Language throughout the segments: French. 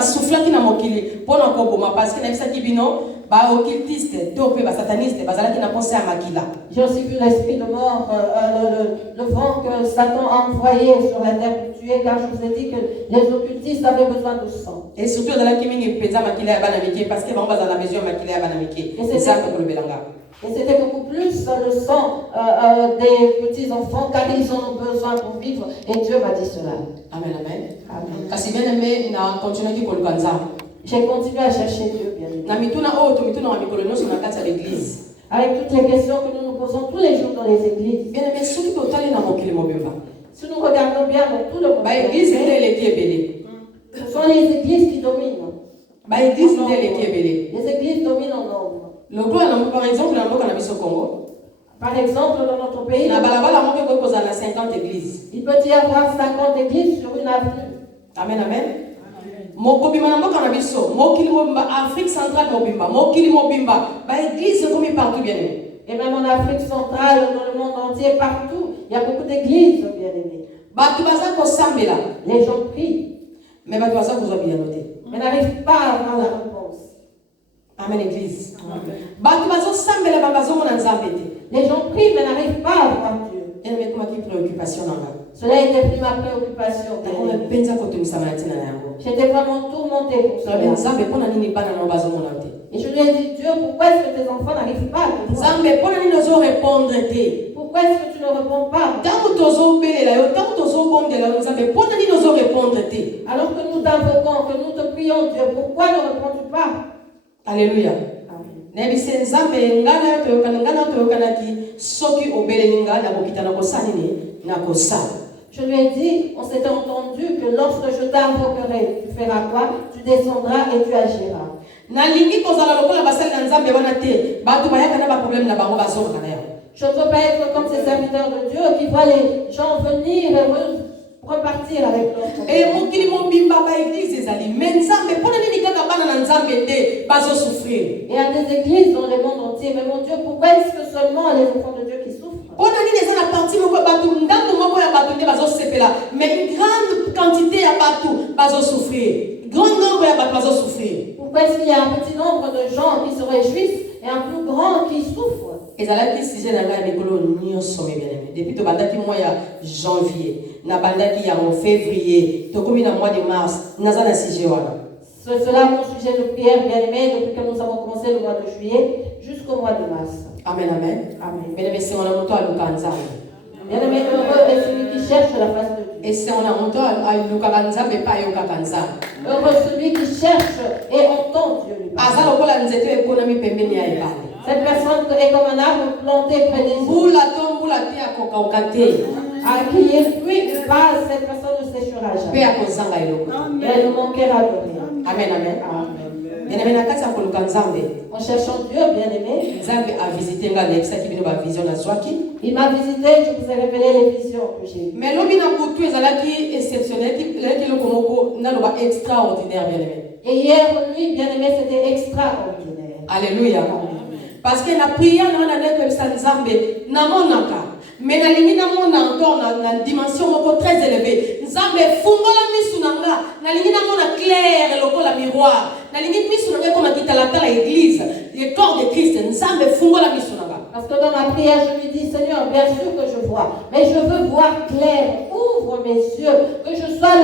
soufflaki na mokili pona koboma parce que na bisaki bino ba occultiste to pe ba sataniste bazalaki na pensée à makila. J'ai aussi vu l'esprit de mort, le vent que Satan a envoyé sur la terre pour tuer, car je vous ai dit que les occultistes avaient besoin de sang. Et surtout dans la mingi penza makila ya bana mike parce que bango bazala besoin makila ya bana mike. Et c'était beaucoup plus le sang des petits enfants, car ils en ont besoin pour vivre. Et Dieu m'a dit cela. Amen, amen. Amen. Kasi bien aimé na continuer ki koluka nzambe. J'ai continué à chercher Dieu, bien na mituna o to mituna wa mikolo nyonso na kati ya l'église. Avec toutes les questions que nous nous posons tous les jours dans les églises. Bien aimé soki totali na mokili mobimba. Si nous regardons bien dans tout le monde. Ba église ndele ki ebele. Ce sont les églises qui dominent. Ba église ndele ki ebele. Les églises dominent en nombre. Par exemple, dans le Congo, par exemple, dans notre pays, il y a 50 églises. Il peut y avoir 50 églises sur une avenue. Amen, amen. Afrique centrale, église comme partout bien aimé. Et même en Afrique centrale, dans le monde entier, partout, il y a beaucoup d'églises bien aimées. Les gens prient, mais n'arrivent pas à avoir la réponse. Amen, église. Les gens prient, mais n'arrivent pas à voir Dieu. Cela était plus ma préoccupation. J'étais vraiment tourmentée pour cela. Et je lui ai dit, Dieu, pourquoi est-ce que tes enfants n'arrivent pas à te voir? Pourquoi est-ce que tu ne réponds pas? Alors que nous t'invoquons, que nous te prions, Dieu, pourquoi ne réponds-tu pas? Alléluia. Je lui ai dit, on s'était entendu que lorsque je t'invoquerai, tu feras quoi? Tu descendras et tu agiras. Je ne veux pas être comme ces serviteurs de Dieu qui voient les gens venir et repartir avec leur. Et à des églises dans le monde entier, mais mon Dieu, pourquoi est-ce que seulement les enfants de Dieu qui souffrent? Mais une grande quantité à bateau souffrir. Grand nombre à bateau souffrir. Pourquoi est-ce qu'il y a un petit nombre de gens qui se réjouissent et un plus grand qui souffre? Et ça là qui si j'ai dans l'école ni sommet bien aimé. Depuis to bandaki mois ya janvier, na bandaki ya février, to comme na mois de mars, na za na sujet wana. Cela mon sujet de prière bien aimé depuis que nous avons commencé le mois de juillet jusqu'au mois de mars. Amen, amen. Amen. Bien aimé, c'est mon amour à Lukanza. Bien aimé, heureux est celui qui cherche la face de Dieu. Et c'est mon amour à Lukanza, mais pas Yukakanza. Heureux celui qui cherche et entend Dieu lui parler. Asa lokola nzete économie pembeni ya ebale. Cette personne est comme un arbre planté près des eaux. Mbula te akokauka te. À qui il pluie ou pas, cette personne ne séchera jamais. Pe akozanga eloko. Elle ne manquera de rien. Amen, amen. Amen. Bien-aimé, na kati ya koluka Nzambe. En cherchant Dieu, bien-aimé, Nzambe a visité nga na ebisaki bino ba vision na zwaki. il m'a visité, je vous ai révélé les visions que j'ai eues. Mais lobi na butu ezalaki exceptionnel, ezalaki eloko moko naloba extraordinaire, bien-aimé. Et hier nuit, bien-aimé, c'était extraordinaire. Alléluia. Parce que la prière na ndeko ebisa Nzambe na monaka. Mais na lingi na mona encore na dimension moko très élevée. Nzambe fungola misu nanga, na lingi na mona clair lokola miroir. Na lingi misu nanga comme kitala tala église, le corps de Christ. Nzambe fungola misu nanga. Parce que dans ma prière, je lui dis, Seigneur, bien sûr que je vois, mais je veux voir clair. Ouvre mes yeux, que je sois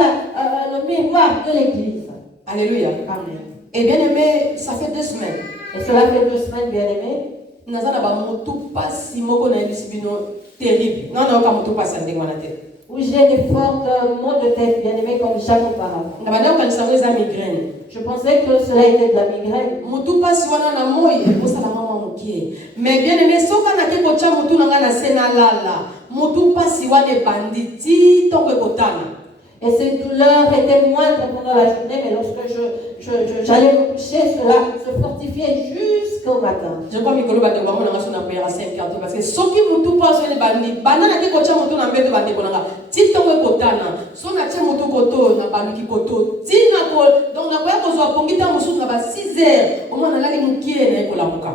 le miroir de l'église. Alléluia. Amen. Et bien aimé, ça fait 2 semaines. Et cela fait 2 semaines, bien aimé. Nazana ba motu pasi moko na bisbino terrible. Non non, comme tout passe en dégoût. Où j'ai des fortes maux de tête, bien aimé, comme jamais auparavant. Je pensais que cela était de la migraine. Mais bien aimé, ce qu'on a dit pour toi, mutu nanga sena lala. Mutu pasi wane banditi tongue kotana. Et ces douleurs étaient moindres pendant la journée, mais lorsque j'allais me coucher, cela se fortifiait jusqu'au matin. Je crois que Mikolo va devoir me prière à 5 heures parce que ce qui me tout passe sur les bandits, banana qui cocha mutu na mbete bande konanga. Ti tongue kotana. So na tie mutu koto na baluki koto. Ti na ko donc na ko ya kozwa pongita musu na ba 6 heures. Au moins na lali mukie na ekola muka.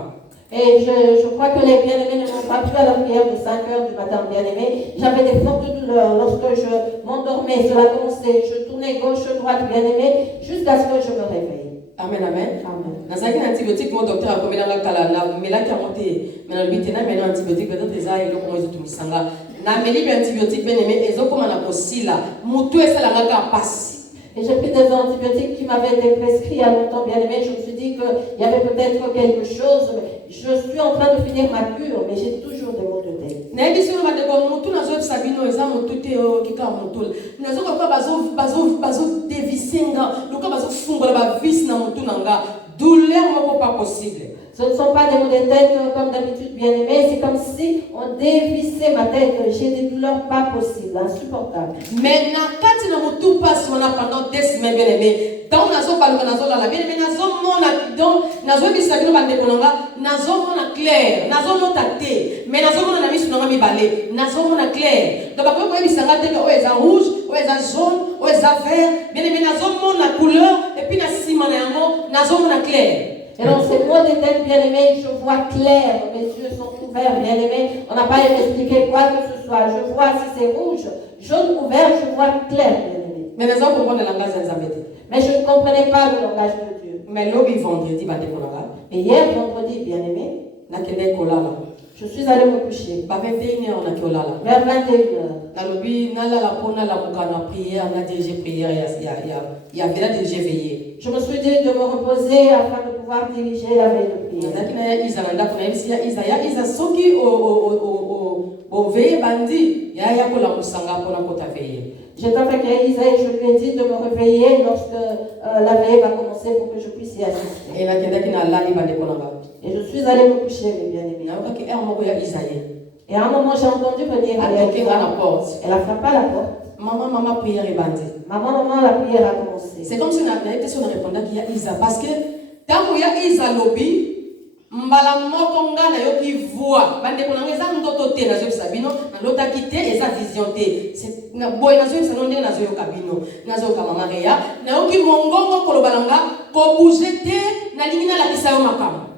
Et je crois que les bien-aimés ne m'ont pas pu à la prière de 5 heures du matin, bien-aimés. J'avais des fortes douleurs lorsque je m'endormais. Cela commençait, je tournais gauche-droite, bien-aimés, jusqu'à ce que je me réveille. Amen, amen. Amen. Nazaki na antibiotique mon docteur a commis la kala na melaki a monté mais na bité na maintenant antibiotique peut-être eza elo ko ezo tumisanga na meli antibiotique bien aimé ezo koma na kosila mutu esala ngaka pasi. Et j'ai pris des antibiotiques qui m'avaient été prescrits il y a longtemps, bien aimé. Je me suis dit qu'il y avait peut-être quelque chose. Mais je suis en train de finir ma cure, mais j'ai toujours des maux de tête. Ce ne sont pas des maux de tête comme d'habitude, bien aimé. C'est comme si on dévissait ma tête. J'ai des douleurs pas possibles, insupportables. Mais quand on a tout passe pendant des semaines, bien aimé, dans nazo balka nazo la bien aimé nazo mona donc nazo bisabino bande konanga nazo mona clair nazo mona té mais nazo mona na misu nanga mi balé nazo mona clair donc après ko bisanga té o eza rouge o eza jaune o eza vert bien aimé nazo mona couleur et puis na sima na yango nazo mona clair. Et dans ces mots de tête, bien aimé, je vois clair, mes yeux sont ouverts, bien aimé. On n'a pas à m'expliquer quoi que ce soit. Je vois si c'est rouge, jaune ou vert, je vois clair, bien aimé. Mais les hommes comprennent le langage des. Mais je ne comprenais pas le langage de Dieu. Mais l'objet vendredi, et hier, vendredi, bien aimé, je suis allée me coucher. Vers 21h. Je me suis dit de me reposer afin de pouvoir diriger la veille de prière. J'étais avec Aïsa et je lui ai dit de me réveiller lorsque la veille va commencer pour que je puisse y assister. Et je suis allée me coucher, mes bien-aimés. Et à un moment, j'ai entendu venir elle a frappé à la porte. Maman, prière est bandée. Maman, la prière a commencé. C'est comme si on répondait qu'il y a Isa. Parce que tant qu'il y a Isa lobby, mbala moko ngana yo ki voix bande ko nanga eza ndoto te na zo sabino na lota kite eza vision te c'est na boy na zo sa ndenge na zo yo kabino na zo ka mama reya na yo ki mongongo kolobalanga ko bouger te na lingina la kisa yo makam.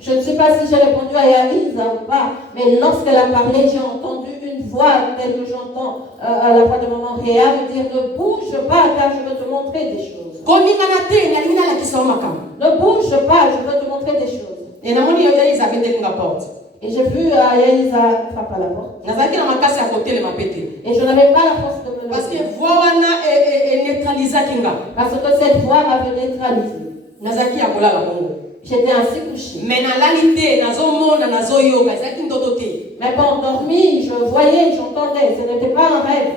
Je ne sais pas si j'ai répondu à Yaïsa ou pas, mais lorsqu'elle a parlé, j'ai entendu une voix telle que j'entends à la voix de maman Réa me dire ne bouge pas car je veux te montrer des choses. Ne bouge pas, je veux te montrer des choses. Et j'ai vu Yaïsa frapper à la porte. Et je n'avais pas la force de me lever. Parce que voix est neutralisée. Parce que cette voix m'avait neutralisée. J'étais ainsi couché. Mais quand endormi, je voyais, j'entendais. Ce n'était pas un rêve.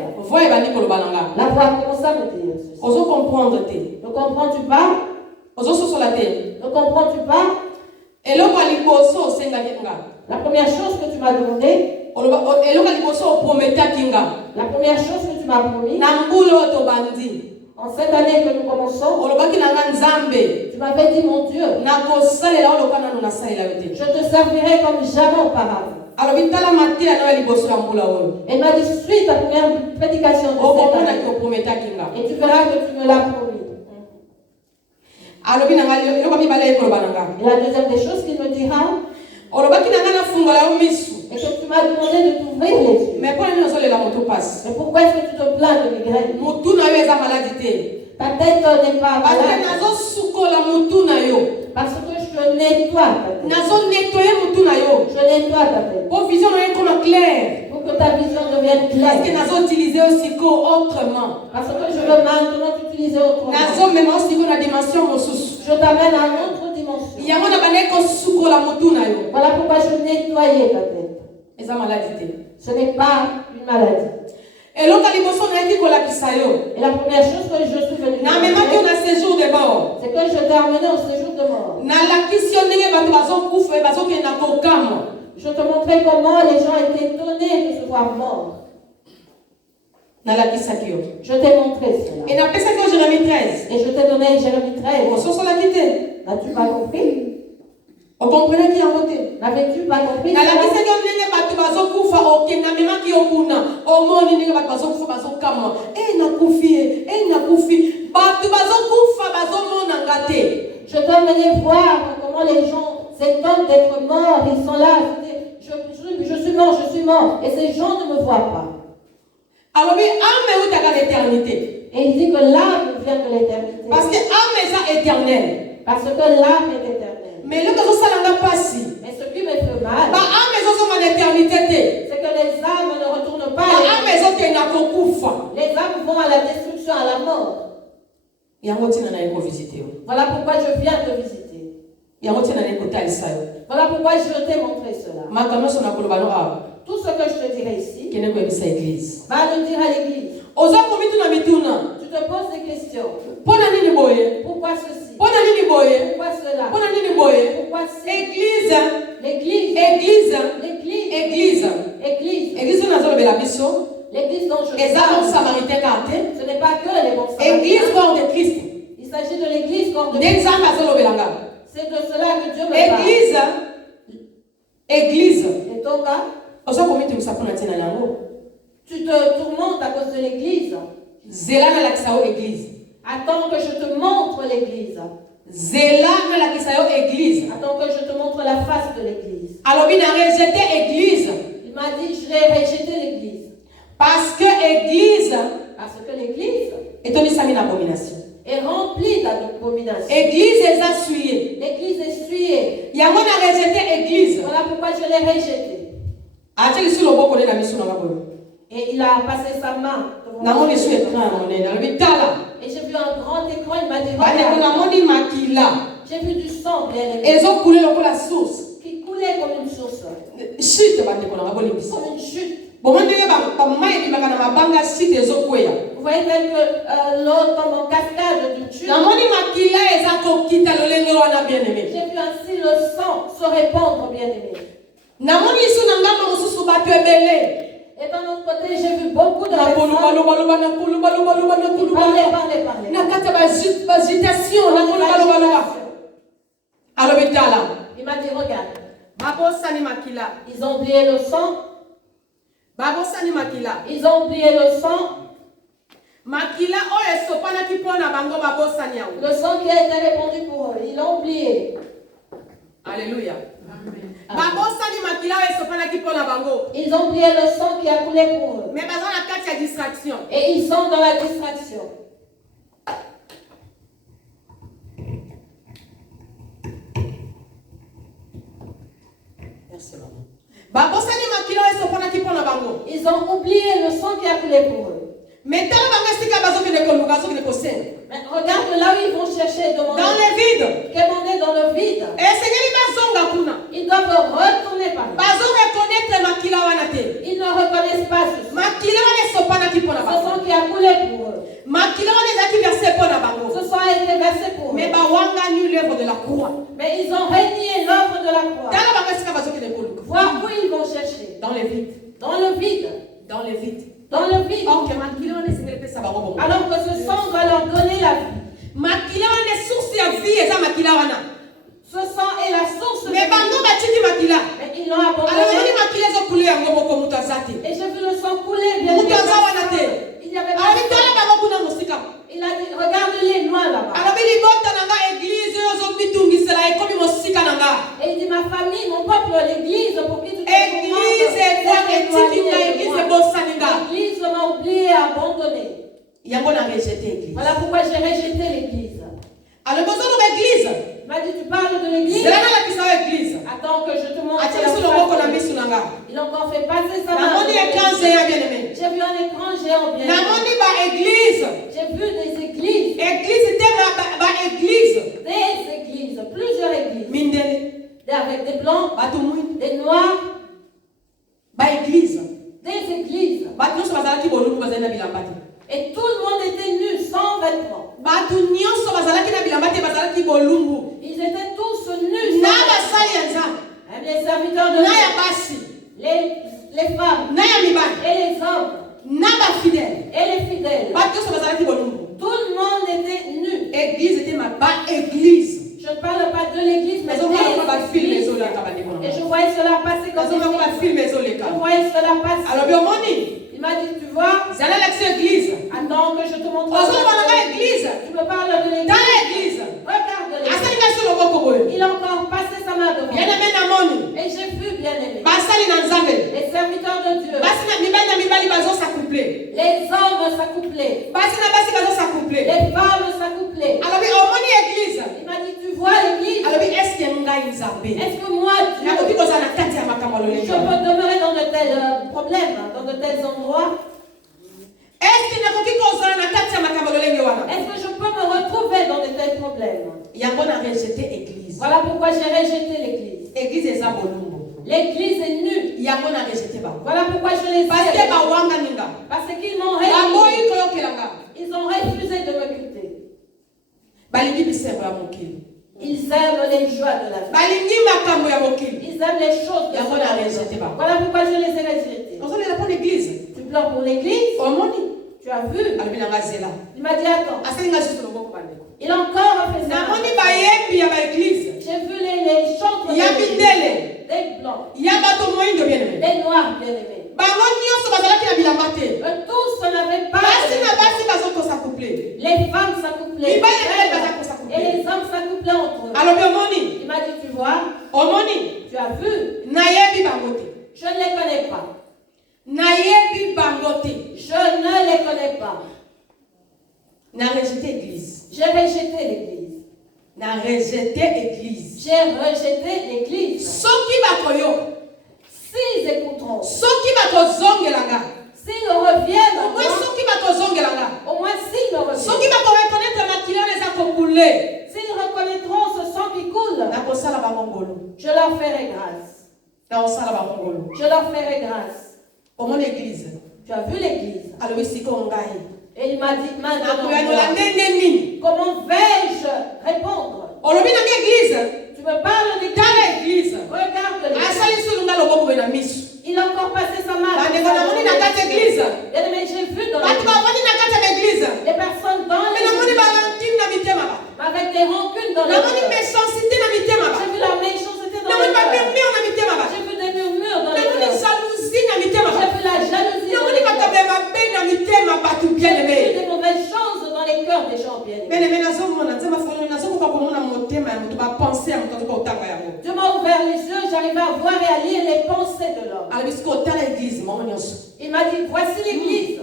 La voix commençait à me dire. Ne comprends-tu pas? Ne comprends-tu pas? La première chose que tu m'as demandé, la première chose que tu m'as promis, en cette année que nous commençons, tu m'avais dit, mon Dieu, je te servirai comme jamais auparavant. Elle m'a dit, suis ta première prédication de cette année. Et tu verras que tu me l'as promis. Et la deuxième des choses qu'il me dira, et que tu m'as demandé de t'ouvrir les yeux. Mais pourquoi est-ce que tu te plains de migraine? Ta tête n'est pas malade. Parce que je nettoie ta tête. Je nettoie ta tête. Pour que ta vision devienne claire. Parce que je veux maintenant t'utiliser autrement. Je t'amène à une autre dimension. Voilà pourquoi je nettoyais ta tête. Ce n'est pas une maladie. Et la première chose que je suis venue c'est que je t'ai amené au séjour de mort. Je te montrais comment les gens étaient étonnés de se voir morts. Je t'ai montré cela. Et je t'ai donné Jérémie 13. N'as-tu pas compris? Vous comprenez qui a voté? N'avais-tu pas compris? Je t'ai emmené voir comment les gens C'est comme d'être mort. Ils sont là. Je suis mort, je suis mort. Et ces gens ne me voient pas. Alors, âme est où l'éternité? Et il dit que l'âme vient de l'éternité. Parce que l'âme est éternelle. Parce que l'âme est éternelle. Mais le que ça n'a pas si. Et ce qui me fait mal, c'est que les âmes ne retournent pas. Les âmes vont à la destruction, à la mort. Voilà pourquoi je viens te visiter. Voilà pourquoi je t'ai montré cela. Tout ce que je te dirai ici, va le dire à l'église. Tu te poses des questions. Pourquoi ceci? Pourquoi cela? Pourquoi Église. L'église dont je parle, ce n'est pas que les bons samaritains. Il s'agit de l'église corps de Christ. C'est de cela que Dieu me parle. Église. Et ton cas, tu te tourmentes à cause de l'église. Attends que je te montre l'église. Attends que je te montre la face de l'église. Alors il a rejeté l'église. Il m'a dit, je l'ai rejeté l'église. Parce que l'église est abomination. Est remplie d'abomination. L'église est essuyée. L'église est essuyée. Il y a rejeté l'église. Voilà pourquoi je l'ai rejeté. Et il a passé sa main. Et j'ai vu un grand écran, il m'a dit, j'ai vu du sang, bien aimé, qui coulait comme une source. Comme une chute. Vous voyez même que l'eau tombe en cascade d'une chute. J'ai vu ainsi le sang se répandre, bien aimé. Et d'un autre côté, j'ai vu beaucoup de personnes Il m'a dit, regarde. Ils ont oublié le sang. Ils ont oublié le sang. Le sang qui a été répandu pour eux. Ils l'ont oublié. Alléluia. Ils ont oublié le sang qui a coulé pour eux. Et ils sont dans la distraction. Merci, maman. Ils ont oublié le sang qui a coulé pour eux. Mais regarde là où ils vont chercher, demander. Dans le vide. Demander dans le vide. Ils doivent retourner par là. Ils ne reconnaissent pas ce sang qui a coulé pour eux. Ce sang a été versé pour eux. Mais ils ont renié l'œuvre de la croix. Voir où ils vont chercher. Dans le vide. Dans le vide. Dans le vide. Dans le vide. Alors que ce sang va leur donner la vie. Ce sang est la source de vie. Mais ils l'ont abandonné. Et j'ai vu le sang couler bien. Il n'y avait pas de sang. Il a dit, regarde-les loin là-bas. Et il dit, ma famille, mon peuple, l'église, pour qui tu te l'église m'a oublié et abandonné. Voilà pourquoi j'ai rejeté l'église. Il m'a dit, tu parles de l'église. Attends que je te montre. Il a encore fait passer sa main. J'ai vu un écran géant bien. J'ai vu des églises. Des églises, plusieurs églises. Avec des blancs, des noirs. Des églises. Et tout le monde était nu, sans vêtements. Ils étaient tous nus. Même les serviteurs de Dieu, les femmes et les hommes et les fidèles. Tout le monde était nu. Je ne parle pas de l'église, mais des églises. Et je voyais cela passer comme ça. Je voyais cela passer. Il m'a dit, tu vois, attends que je te montre. Tu me parles de l'église. Regarde l'église. Il a encore passé sa main devant. s'accoupler. s'accoupler. Les femmes s'accoupler. Alors, église. Il m'a dit, tu vois l'église? Alors, est-ce que moi, Dieu, je peux demeurer dans de tels problèmes, dans de tels endroits? Est-ce que je peux me retrouver dans de tels problèmes? Voilà pourquoi j'ai rejeté l'église. L'église est nue. Voilà pourquoi je les ai. Parce qu'ils m'ont refusé. Ils ont refusé de me quitter. Ils aiment les joies de la vie. Ils aiment les choses de la vie. Voilà pourquoi je les ai rejetés. Tu pleures pour l'église? Tu as vu? Il m'a dit, attends. Il a encore fait ça. J'ai vu les chantres des blancs, des noirs bien-aimés. Tous n'avaient pas. Les femmes s'accouplaient. Et les hommes s'accouplaient entre eux. Il m'a dit, tu vois, tu as vu, je ne les connais pas. Je ne les connais pas. J'ai rejeté l'église. J'ai rejeté l'église. S'ils écouteront, s'ils reviennent, au moins s'ils me reviennent, s'ils reconnaîtront ce sang qui coule, je leur ferai grâce. Je leur ferai grâce. Tu as vu l'église? Et il m'a dit, maintenant, comment vais-je répondre? Tu me parles d'église. Regarde l'église. Il a encore passé sa main. Mais j'ai vu dans l'église les personnes dans l'église avec des rancunes dans l'église. J'ai vu la méchanceté dans l'église. J'ai vu des murmures dans l'église. J'ai vu la jalousie dans l'église. J'ai vu des mauvaises choses dans les cœurs des gens bien-aimés. Dieu m'a ouvert les yeux, j'arrivais à voir et à lire les pensées de l'homme. Il m'a dit, voici l'église.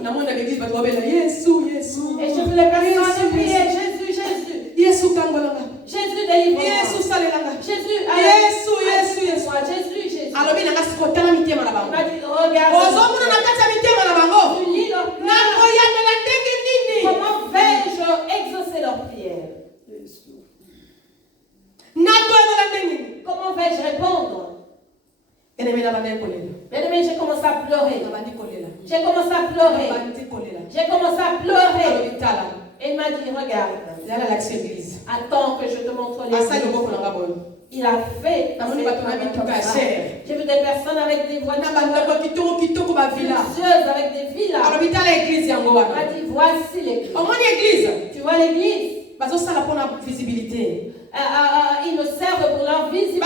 Et je voulais personne prier, Jésus, Jésus. Jésus délivre-moi. Jésus, moi, Jésus, Jésus. Il m'a dit, regarde. Tu lis leur prière. Comment vais-je exaucer leur prière? Comment vais-je répondre? Bien-aimé, j'ai commencé à pleurer. J'ai commencé à pleurer. J'ai commencé à pleurer. Et il m'a dit, regarde. Attends que je te montre l'église. Il a fait. J'ai vu des personnes avec des voitures luxueuses, avec des villas. Il m'a dit, voici l'église. Tu vois l'église? Ils me servent pour leur visibilité,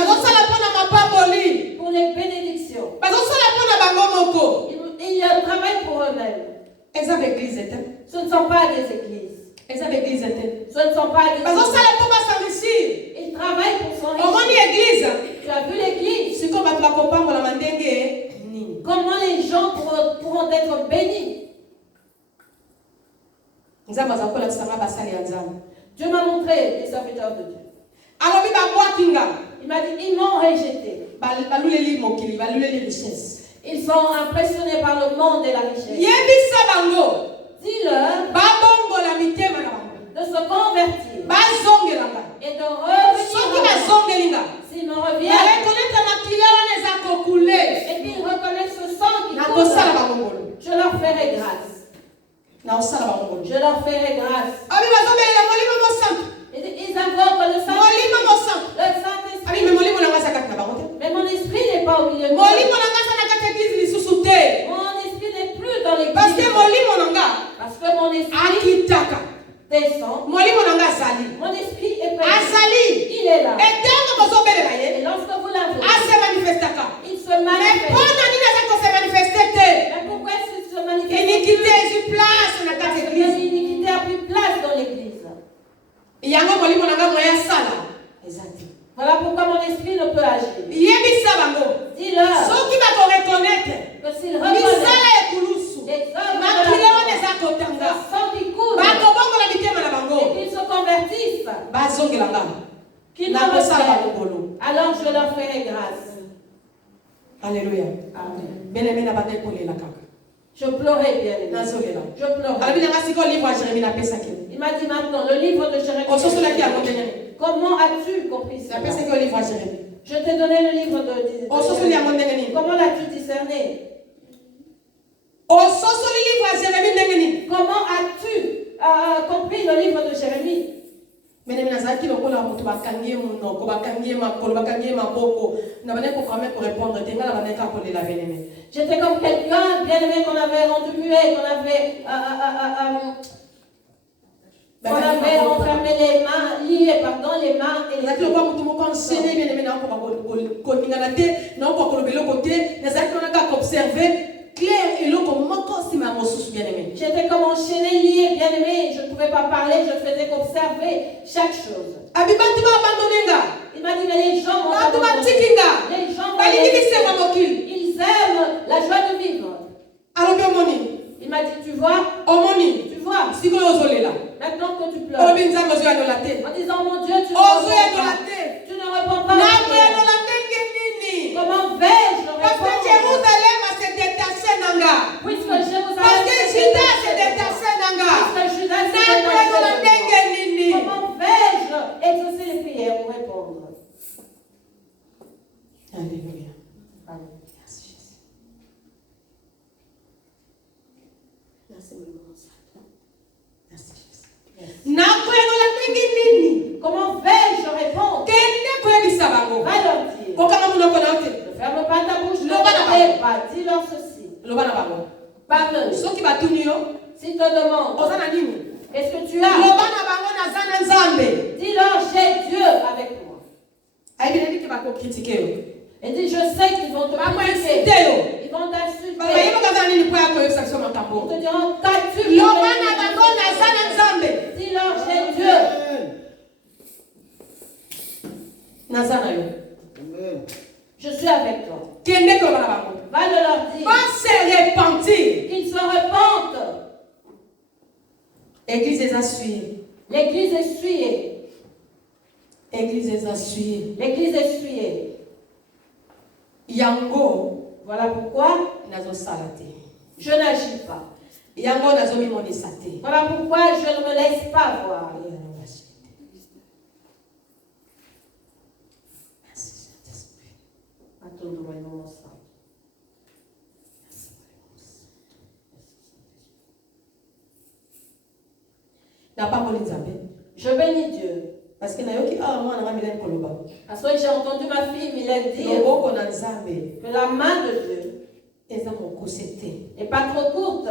pour les bénédictions. Ils travaillent pour eux-mêmes. Ce ne sont pas des églises. Ce ne sont pas des églises. Ils travaillent pour s'enrichir. Tu as vu l'église? Comment les gens pourront être bénis? Dieu m'a montré les serviteurs de Dieu. Il m'a dit, ils m'ont rejeté. Ils sont impressionnés par le monde et la richesse. Dis-leur de se convertir et de revenir. S'ils me reviennent et qu'ils reconnaissent ce sang qui coule, je leur ferai grâce. Je leur ferai grâce. Ils invoquent le Saint-Esprit. Mais mon esprit n'est pas au milieu de moi. Mon esprit n'est plus dans l'église. Parce que mon esprit descend. Mon esprit est présent. Il est là. Et lorsque vous l'invoquez, il se manifeste. Mais pourquoi est-ce qu'il se manifeste? L'iniquité a pris place dans l'église. Voilà pourquoi mon esprit ne peut agir. Dis-leur que s'ils reconnaissent makila wana eza kotanga qui coule, bakobongola mitema na bango et qu'ils se convertissent, bazongela ngamba qu'ils na me kosala reviennent, bakobolo. alors je leur ferai grâce. Alléluia. Amen. Bien-aimé na bande kolela kaka. Je pleurais, bien aimé. Nazolela. Je pleurais. Alabi na siko livre ya Jérémie na pesaki. Il m'a dit maintenant, le livre de Jérémie. Ososola ki yango ndenge. Comment as-tu compris Na ça? pesaki o livre ya Jérémie. Je t'ai donné le livre de Ososola yango ndenge nini. Comment l'as-tu discerné? Ososoli livre ya Jérémie ndenge nini. Comment as-tu compris le livre de Jérémie? Bien-aimé nazalaki lokola moto bakangi ye monoko bakangi ye makolo bakangi ye maboko na bandaki koprame pour répondre te nga na bandaki akolela bien-aimé. J'étais comme quelqu'un bien aimé qu'on avait rendu muet, qu'on avait enfermé les mains, lié les mains et les nazalaki lokola moto moko enseigne bien-aimé na koningana te na okoloba eloko te nazalaki wana kaka observe clair eloko moko nsima ya mosusu bien-aimé. J'étais comme enchaîné, lié, bien aimé, je ne pouvais pas parler, je faisais qu'observer chaque chose. Abibati ba abandonné nga. Il m'a dit mais les gens m'ont Batu abandonné. batiki nga. Les gens Balingi bisenga mokili. ils aiment la joie de vivre. Alobi omoni. Il m'a dit tu vois, Omoni. tu vois, Sikoyo ozolela. maintenant que tu pleures, Olobi nzambe ozoyanola te. en disant mon Dieu, tu ne Ozoyanola réponds pas. te. Tu ne réponds pas. Nakoyanola ndenge nini. Comment vais-je Parce que répondre? Jérusalem s'est détaché nanga. Puisque Jérusalem Parce que Judas s'est détaché nanga. Puisque Judas s'est Nakoyanola détaché. ndenge nini. Comment vais-je exaucer les prières ou répondre? Alléluia. Amen. Merci Jésus. Merci mon Seigneur. Merci Jésus. Nakoyanola ndenge nini. Comment vais-je répondre? Kende koyebisa bango. Va leur dire. Kokanga munoko na ote. Ne ferme pas ta bouche, ne Loba na parle pas. Dis-leur ceci. Loba na bango. Parle. Soki batuni yo, S'ils te demandent, oza na nini? qu'est-ce que tu as? Loba na bango naza na Nzambe. Dis-leur, j'ai Dieu avec moi. Ayebi na biki bakokritike yo. Et dis, je sais qu'ils vont te critiquer. Bakoinsite yo. Ils vont t'insulter. Bayebi kaza nini po ya koyebisa biso Ils makambo. te diront, qu'as-tu? Loba na bango naza na Nzambe. Dis-leur, j'ai Dieu. Naza na yo. Je suis avec toi. Kende koloba na bango. Va le leur dire. Va se repentir. Qu'ils se repentent. Église eza suye. L'église est essuyée. Église eza suye. L'église est essuyée. Yango Voilà pourquoi nazosala te. je n'agis pas. Yango nazomimonisa te. Voilà pourquoi je ne me laisse pas voir. Je bénis Dieu. Parce que nayoki ah moi na Mylène koloba. Parce que j'ai entendu ma fille Mylène dire Loboko na Nzambe que la main de Dieu eza mokuse te. n'est pas trop courte.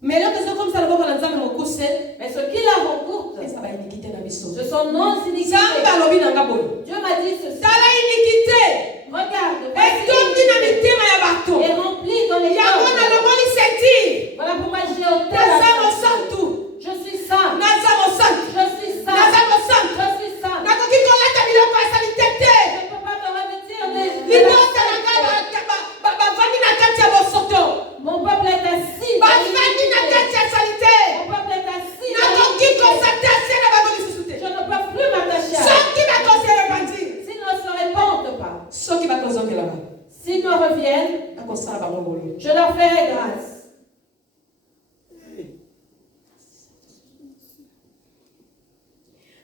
Mais là que comme ça loboko na Nzambe mokuse, Mais ce qui la rend courte, eza ba iniquité na biso. ce sont nos iniquités. Nzambe alobi na ngabo. Dieu m'a dit ceci. Tala iniquité. Regarde, Etondi na mitema ya bato. est rempli dans les Yango na cœurs. loboli senti. Voilà pourquoi j'ai ôté Naza la mosantu. Je suis saint. Naza mosantu. Je suis saint. Naza mosantu. Je suis saint. Nakoki kolata biloko ya salite te. Je ne peux pas me revêtir de Libota na nga bavandi na kati ya bosoto. Mon peuple est assis. Bavandi na kati ya salite. Mon peuple est assis. Nakoki kosata se na bango lisusu te. Je ne peux plus m'attacher à eux. Soki bakosi repentir. S'ils ne se répondent pas, Soki bakozongelaka. s'ils me reviennent, Nakosala bango boye. je leur ferai grâce.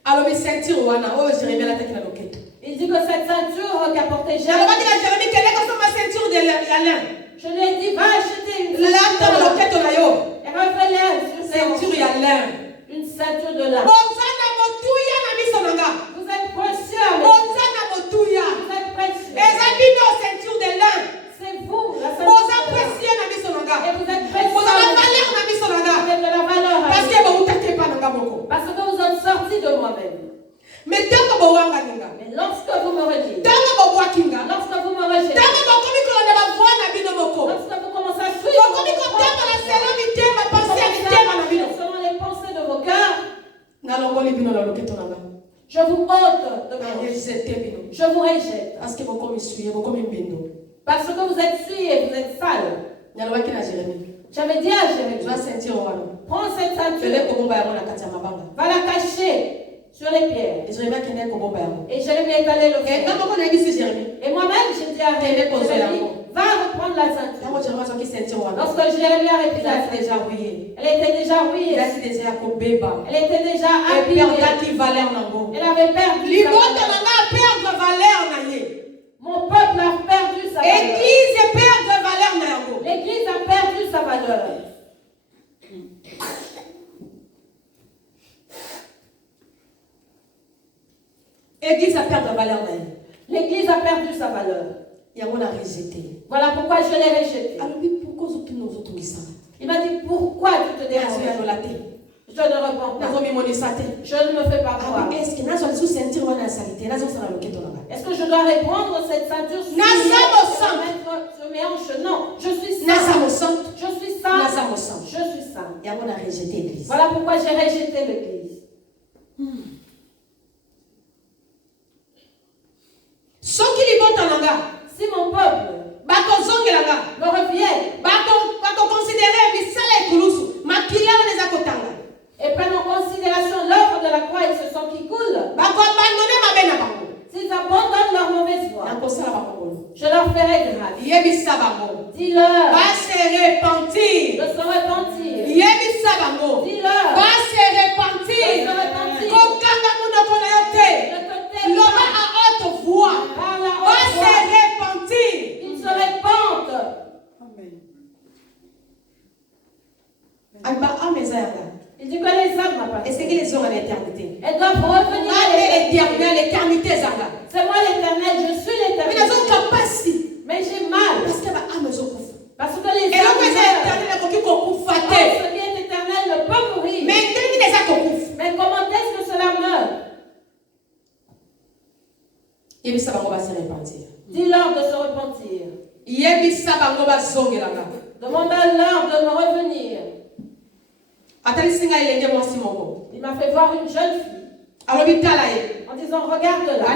Alobi ceinture wana oyo Jérémie alataki na loketo. Il dit que cette ceinture qu'a portée Alobaki Jérémie, na Jérémie kende kosomba ceinture de ya lin. je lui ai dit, va acheter une Lata na ceinture. loketo na yo. Et refais-la sur ses Ceinture ya hanches. lin. Une ceinture de lin. Oza na motuya na miso na nga. Vous êtes précieux. Avec Oza na motuya. vous êtes précieux. Eza bino ceinture de lin. C'est vous, la Oza ceinture. précieux na miso na nga. Et vous êtes précieux. Oza na valeur na miso na nga. Vous êtes de la valeur. Parce que bautaki pa na nga moko. Parce que vous êtes sortis de moi-même. Mais tango bowanga ninga. Mais lorsque vous me reniez, Tango bobwakinga. lorsque vous me rejetez, Tango bokomi kolonda bavwa na bino moko. lorsque vous commencez à suivre Bokomi kotambola selo mitema penser ya mitema na bino. selon les pensées de vos cœurs, Nalongoli bino na loketo na nga. je vous ôte de ma Je roche. jete bino. Je vous rejette. Parce que bokomi suye, bokomi mbindo. Parce que vous êtes souillés et vous êtes sales. J'avais dit à Jérémie, prends cette ceinture, va la cacher sur les pierres. Et Jérémie est allé le faire. Et moi-même, j'ai dit à Jérémie, va reprendre la ceinture. Lorsque Jérémie a repris la ceinture, elle était déjà rouillée. Elle était déjà habillée. Elle avait perdu sa valeur. Mon peuple a perdu sa valeur. L'église a perdu sa valeur. L'église a perdu sa valeur. L'église a perdu sa valeur. Voilà pourquoi je l'ai rejeté. Il m'a dit, pourquoi tu te déranges? Je ne réponds pas. Je ne me fais pas voir. Est-ce que je dois répondre cette ceinture sur mes hanches? Non, je suis sainte. Je suis sainte. Je suis sainte. Voilà pourquoi j'ai rejeté l'église. Si mon peuple me revienne et prennent en considération l'œuvre de la croix et ce sang qui coule, s'ils abandonnent leur mauvaise voie, je leur ferai grâce. Dis-leur va se repentir. de se repentir. Dis-leur Dis-leur va se repentir. de se repentir. L'homme à haute voix Par la va haute se voix. repentir. Qu'ils se répandent. Il dit que les âmes m'appartiennent. Est-ce que les hommes à l'éternité? Elles doivent revenir à l'éternité. C'est moi l'éternel, je suis l'éternel. Mais j'ai mal. Parce que les âmes ce qui est éternel ne peut mourir. Mais comment est-ce que cela meurt? Dis-leur de se repentir. Demande à leur de me revenir. Il m'a fait voir une jeune fille en disant regarde-la.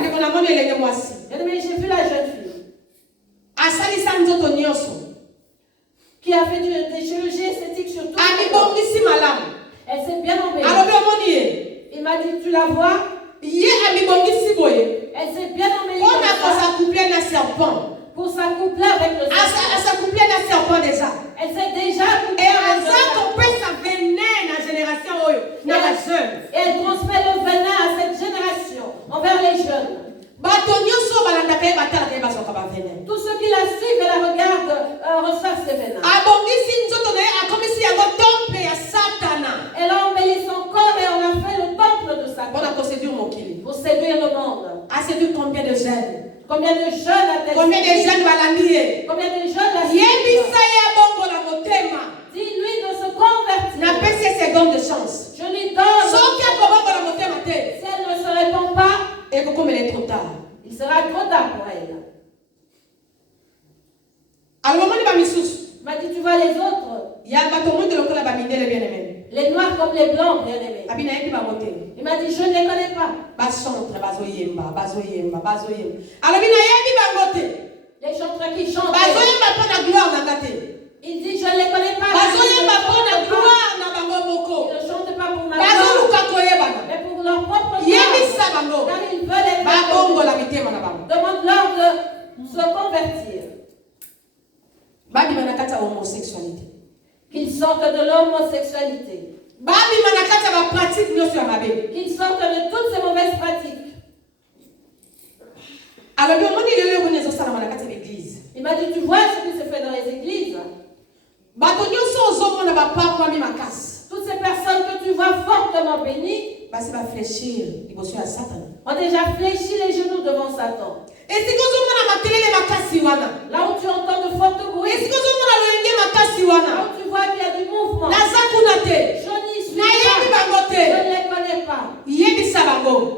Mais j'ai vu la jeune fille qui a fait des chirurgies esthétiques sur tout. Elle s'est bien embellie. Il m'a dit tu la vois? Elle s'est bien embellie pour s'accoupler avec le serpent. Elle s'est déjà accouplée avec et elle transmet le venin à cette génération envers les jeunes. Tous ceux qui la suivent et la regardent reçoivent ces venins. Elle a embelli son corps et on a fait le temple de Satan pour séduire le monde. A séduit combien de jeunes? Combien de jeunes a-t-elle Combien de jeunes balamier? Combien de jeunes la suivent? Dis-lui de se convertir. N'a pas 6 secondes de chance. Je lui donne. Si elle ne se répand pas, et comme elle est trop tard. il sera trop tard pour elle. Alors, Il m'a dit, tu vois les autres, les noirs comme les blancs, bien aimés. Il m'a dit, je ne les connais pas. Les chanteurs qui chantent, il dit, je ne les connais pas. Ils ne chantent pas pour ma gloire, mais pour leur propre gloire. Car ils veulent être. Demande-leur de se convertir. Qu'ils sortent de l'homosexualité. Qu'ils sortent de toutes ces mauvaises pratiques. Il m'a dit, tu vois ce qui se fait dans les églises? Toutes ces personnes que tu vois fortement bénies ont déjà fléchi les genoux devant Satan. Là où tu entends de fortes bruits, là où tu vois qu'il y a du mouvement, je n'y suis pas, je ne les connais pas.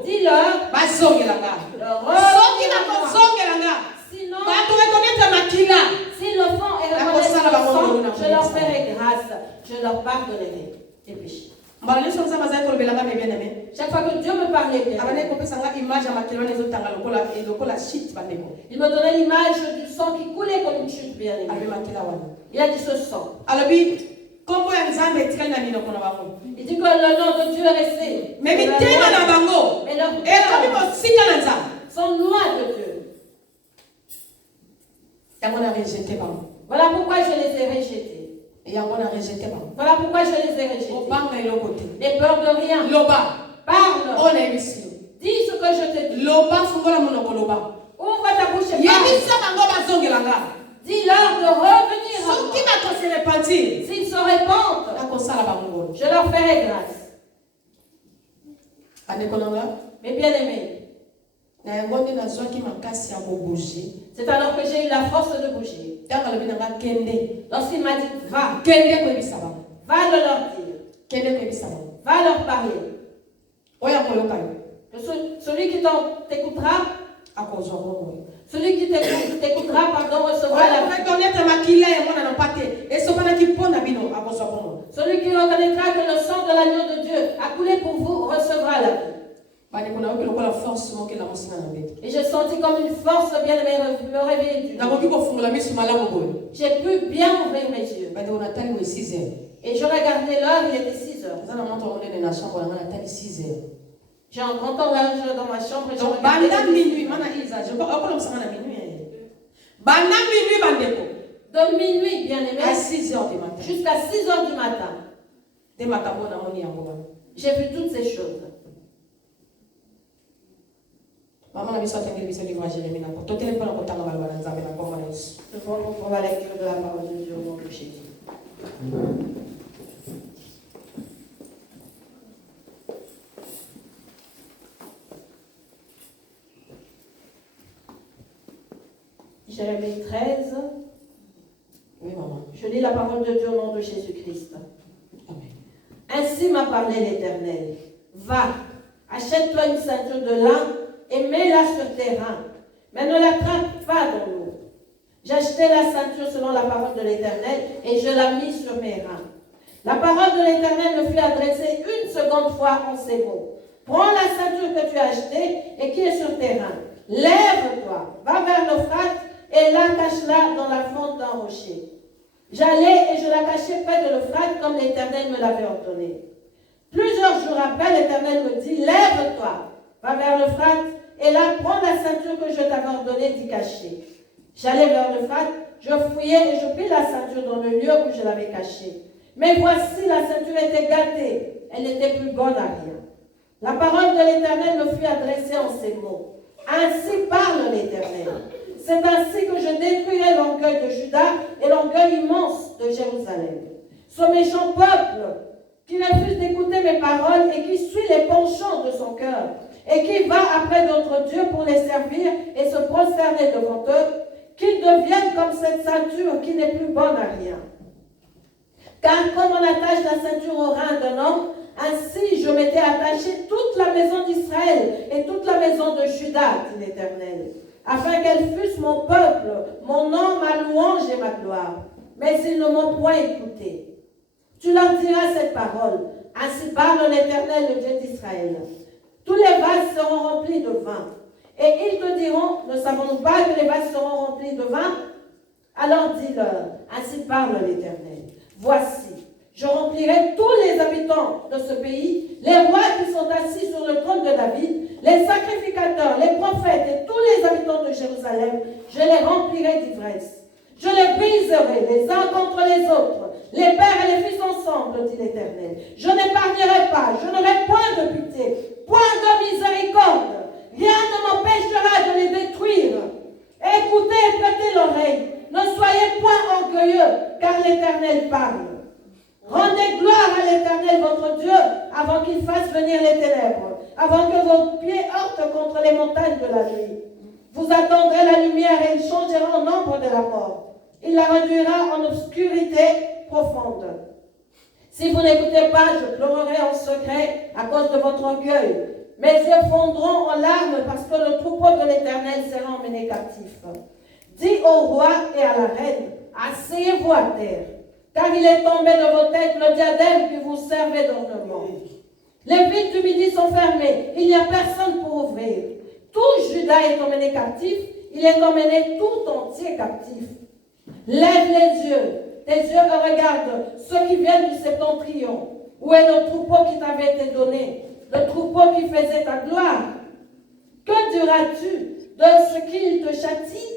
Dis-leur, sinon, s'ils le font et reconnaissent le sang, je leur ferai grâce, je leur pardonnerai les péchés. Chaque fois que Dieu me parlait bien, il me donnait l'image du sang qui coulait comme une chute bien aimée. Il a dit ce sang. Il dit que le nom de Dieu est resté. Mais leur cœur sont loin de Dieu. Voilà pourquoi je les ai rejetés. Voilà pourquoi je les ai rejetés. N'aie peur de rien. Parle. Dis ce que je te dis. Ouvre ta bouche et parle. Dis-leur de revenir à moi. S'ils se répandent, je leur ferai grâce. Mais bien aimés, c'est alors que j'ai eu la force de bouger. Lorsqu'il m'a dit, va le leur dire. Va leur parler. Celui qui t'écoutera, recevra la vie. Celui qui reconnaîtra que le sang de l'agneau de Dieu a coulé pour vous, recevra la vie. Et j'ai senti comme une force bien me réveiller du jour. J'ai pu bien ouvrir mes yeux. Et je regardais l'heure, il était 6 heures. J'ai un grand horloge dans ma chambre et je regardais. De minuit, bien aimé, à 6 heures du matin. Jusqu'à 6 heures du matin. J'ai vu toutes ces choses. Nous allons pour la lecture de la parole de Dieu au nom de Jésus. Jérémie 13. Oui, maman. Je lis la parole de Dieu au nom de Jésus-Christ. Ainsi m'a parlé l'Éternel. Va, achète-toi une ceinture de lin et mets-la sur tes reins, mais ne la trappe pas dans l'eau. J'achetai la ceinture selon la parole de l'Éternel et je la mis sur mes reins. La parole de l'Éternel me fut adressée une seconde fois en ces mots. Prends la ceinture que tu as achetée et qui est sur tes reins. Lève-toi, va vers l'Euphrate et la cache-la dans la fente d'un rocher. J'allai et je la cachai près de l'Euphrate comme l'Éternel me l'avait ordonné. Plusieurs jours après, l'Éternel me dit, lève-toi, va vers l'Euphrate et là prends la ceinture que je t'avais ordonné d'y cacher. J'allai vers l'Euphrate, je fouillai et je pris la ceinture dans le lieu où je l'avais cachée. Mais voici, la ceinture était gâtée, elle n'était plus bonne à rien. La parole de l'Éternel me fut adressée en ces mots. Ainsi parle l'Éternel. C'est ainsi que je détruirai l'orgueil de Juda et l'orgueil immense de Jérusalem. Ce méchant peuple qui refuse d'écouter mes paroles et qui suit les penchants de son cœur et qui va après d'autres dieux pour les servir et se prosterner devant eux, qu'ils deviennent comme cette ceinture qui n'est plus bonne à rien. Car comme on attache la ceinture au rein d'un homme, ainsi je m'étais attaché toute la maison d'Israël et toute la maison de Juda, dit l'Éternel, afin qu'elles fussent mon peuple, mon nom, ma louange et ma gloire. Mais ils ne m'ont point écouté. Tu leur diras cette parole. Ainsi parle l'Éternel, le Dieu d'Israël. Tous les vases seront remplis de vin. Et ils te diront, ne savons-nous pas que les vases seront remplis de vin? Alors dis-leur, ainsi parle l'Éternel. Voici, je remplirai tous les habitants de ce pays, les rois qui sont assis sur le trône de David, les sacrificateurs, les prophètes et tous les habitants de Jérusalem, je les remplirai d'ivresse. Je les briserai les uns contre les autres, les pères et les fils ensemble, dit l'Éternel. Je n'épargnerai pas, je n'aurai point de pitié, point de miséricorde. Rien ne m'empêchera de les détruire. Écoutez et prêtez l'oreille. Ne soyez point orgueilleux, car l'Éternel parle. Rendez gloire à l'Éternel votre Dieu avant qu'il fasse venir les ténèbres, avant que vos pieds heurtent contre les montagnes de la nuit. Vous attendrez la lumière et il changera en ombre de la mort. Il la réduira en obscurité profonde. Si vous n'écoutez pas, je pleurerai en secret à cause de votre orgueil. Mes yeux fondront en larmes parce que le troupeau de l'Éternel sera emmené captif. Dis au roi et à la reine, asseyez-vous à terre, car il est tombé de vos têtes le diadème que vous servez d'ornement. Les villes du Midi sont fermées. Il n'y a personne pour ouvrir. Tout Juda est emmené captif. Il est emmené tout entier captif. Lève les yeux. Tes yeux regardent ceux qui viennent du septentrion. Où est le troupeau qui t'avait été donné? Le troupeau qui faisait ta gloire? Que diras-tu de ce qu'il te châtie?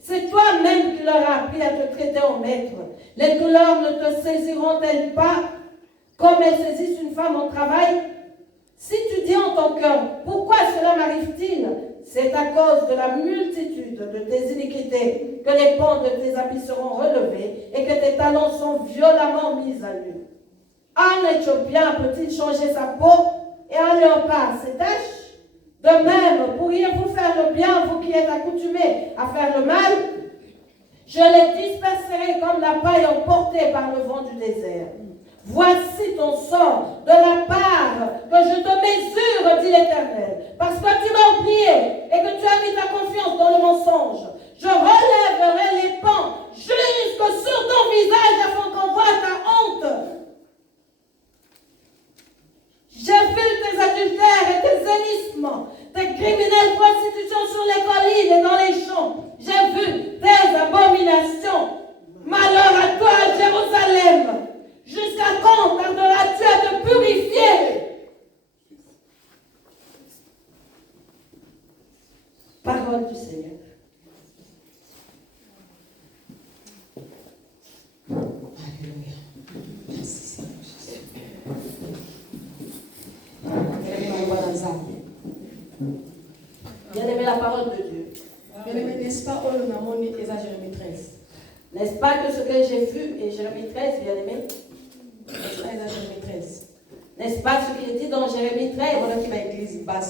C'est toi-même qui leur as appris à te traiter en maître. Les douleurs ne te saisiront-elles pas comme elles saisissent une femme au travail? Si tu dis en ton cœur, pourquoi cela m'arrive-t-il? C'est à cause de la multitude de tes iniquités que les pans de tes habits seront relevés et que tes talons sont violemment mis à nu. Un Éthiopien peut-il changer sa peau et un léopard ses taches? De même, pourriez-vous faire le bien, vous qui êtes accoutumés à faire le mal? Je les disperserai comme la paille emportée par le vent du désert. Voici ton sort de la part que je te mesure, dit l'Éternel, parce que tu m'as oublié et que tu as mis ta confiance dans le mensonge. Je relèverai les pans jusque sur ton visage afin qu'on voie ta honte. J'ai vu tes adultères et tes hennissements, tes criminelles prostitutions sur les collines et dans les champs. J'ai vu tes abominations. Malheur à toi, Jérusalem. Jusqu'à quand tarderas-tu à te purifier? Parole du Seigneur. Alléluia. Merci Seigneur Jésus. Bien aimé la parole de Dieu. Bien-aimé, n'est-ce pas, Jérémie 13. N'est-ce pas que ce que j'ai vu est Jérémie 13, bien aimé? Jérémie 13. N'est-ce pas ce qui est dit dans Jérémie 13? N'est-ce pas,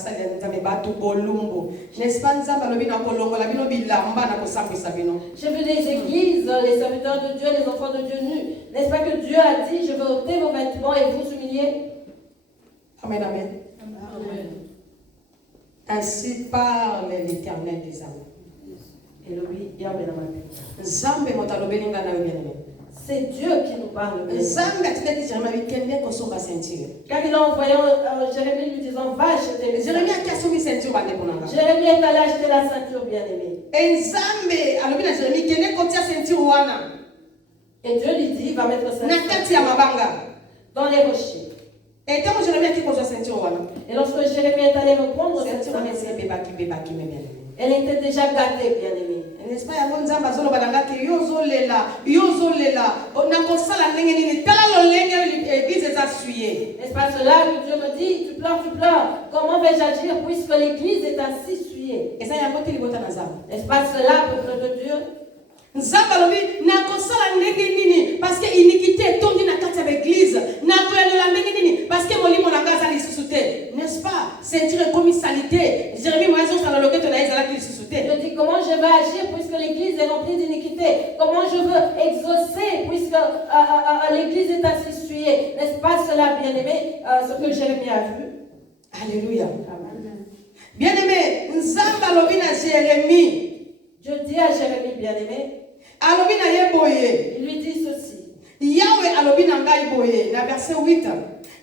j'ai vu des églises, les serviteurs de Dieu, les enfants de Dieu nus. N'est-ce pas que Dieu a dit, je vais ôter vos vêtements et vous humilier? Amen, amen. Amen. Ainsi parle l'Éternel des armées. C'est Dieu qui nous parle. Car il a envoyé Jérémie lui disant, va acheter les Jérémie a son ceinture. Jérémie est allé acheter la ceinture, bien aimée. Et Dieu lui dit, va mettre sa ceinture dans les rochers. Et lorsque Jérémie est allé reprendre cette ceinture, elle était déjà gâtée, bien aimée. N'est-ce pas, n'est-ce pas cela que Dieu me dit, tu pleures. Comment vais-je agir puisque l'église est ainsi souillée? N'est-ce pas cela, peuple de Dieu? Parce que l'iniquité est tombée dans la l'église. Parce que molimo na ngaza li susute. N'est-ce pas? Ceinture comme salité. Jérémie moison ça le loquet na ezala ki susute. Je dis comment je vais agir puisque l'église est remplie d'iniquité? Comment je veux exaucer puisque l'église est ainsi souillée? N'est-ce pas cela, bien-aimé, ce que Jérémie a vu? Alléluia. Amen. Bien-aimé, nzamba lobi na Jérémie. Je dis à Jérémie, bien-aimé, il lui dit ceci. Yahweh alobi na ngai boye na verset 8.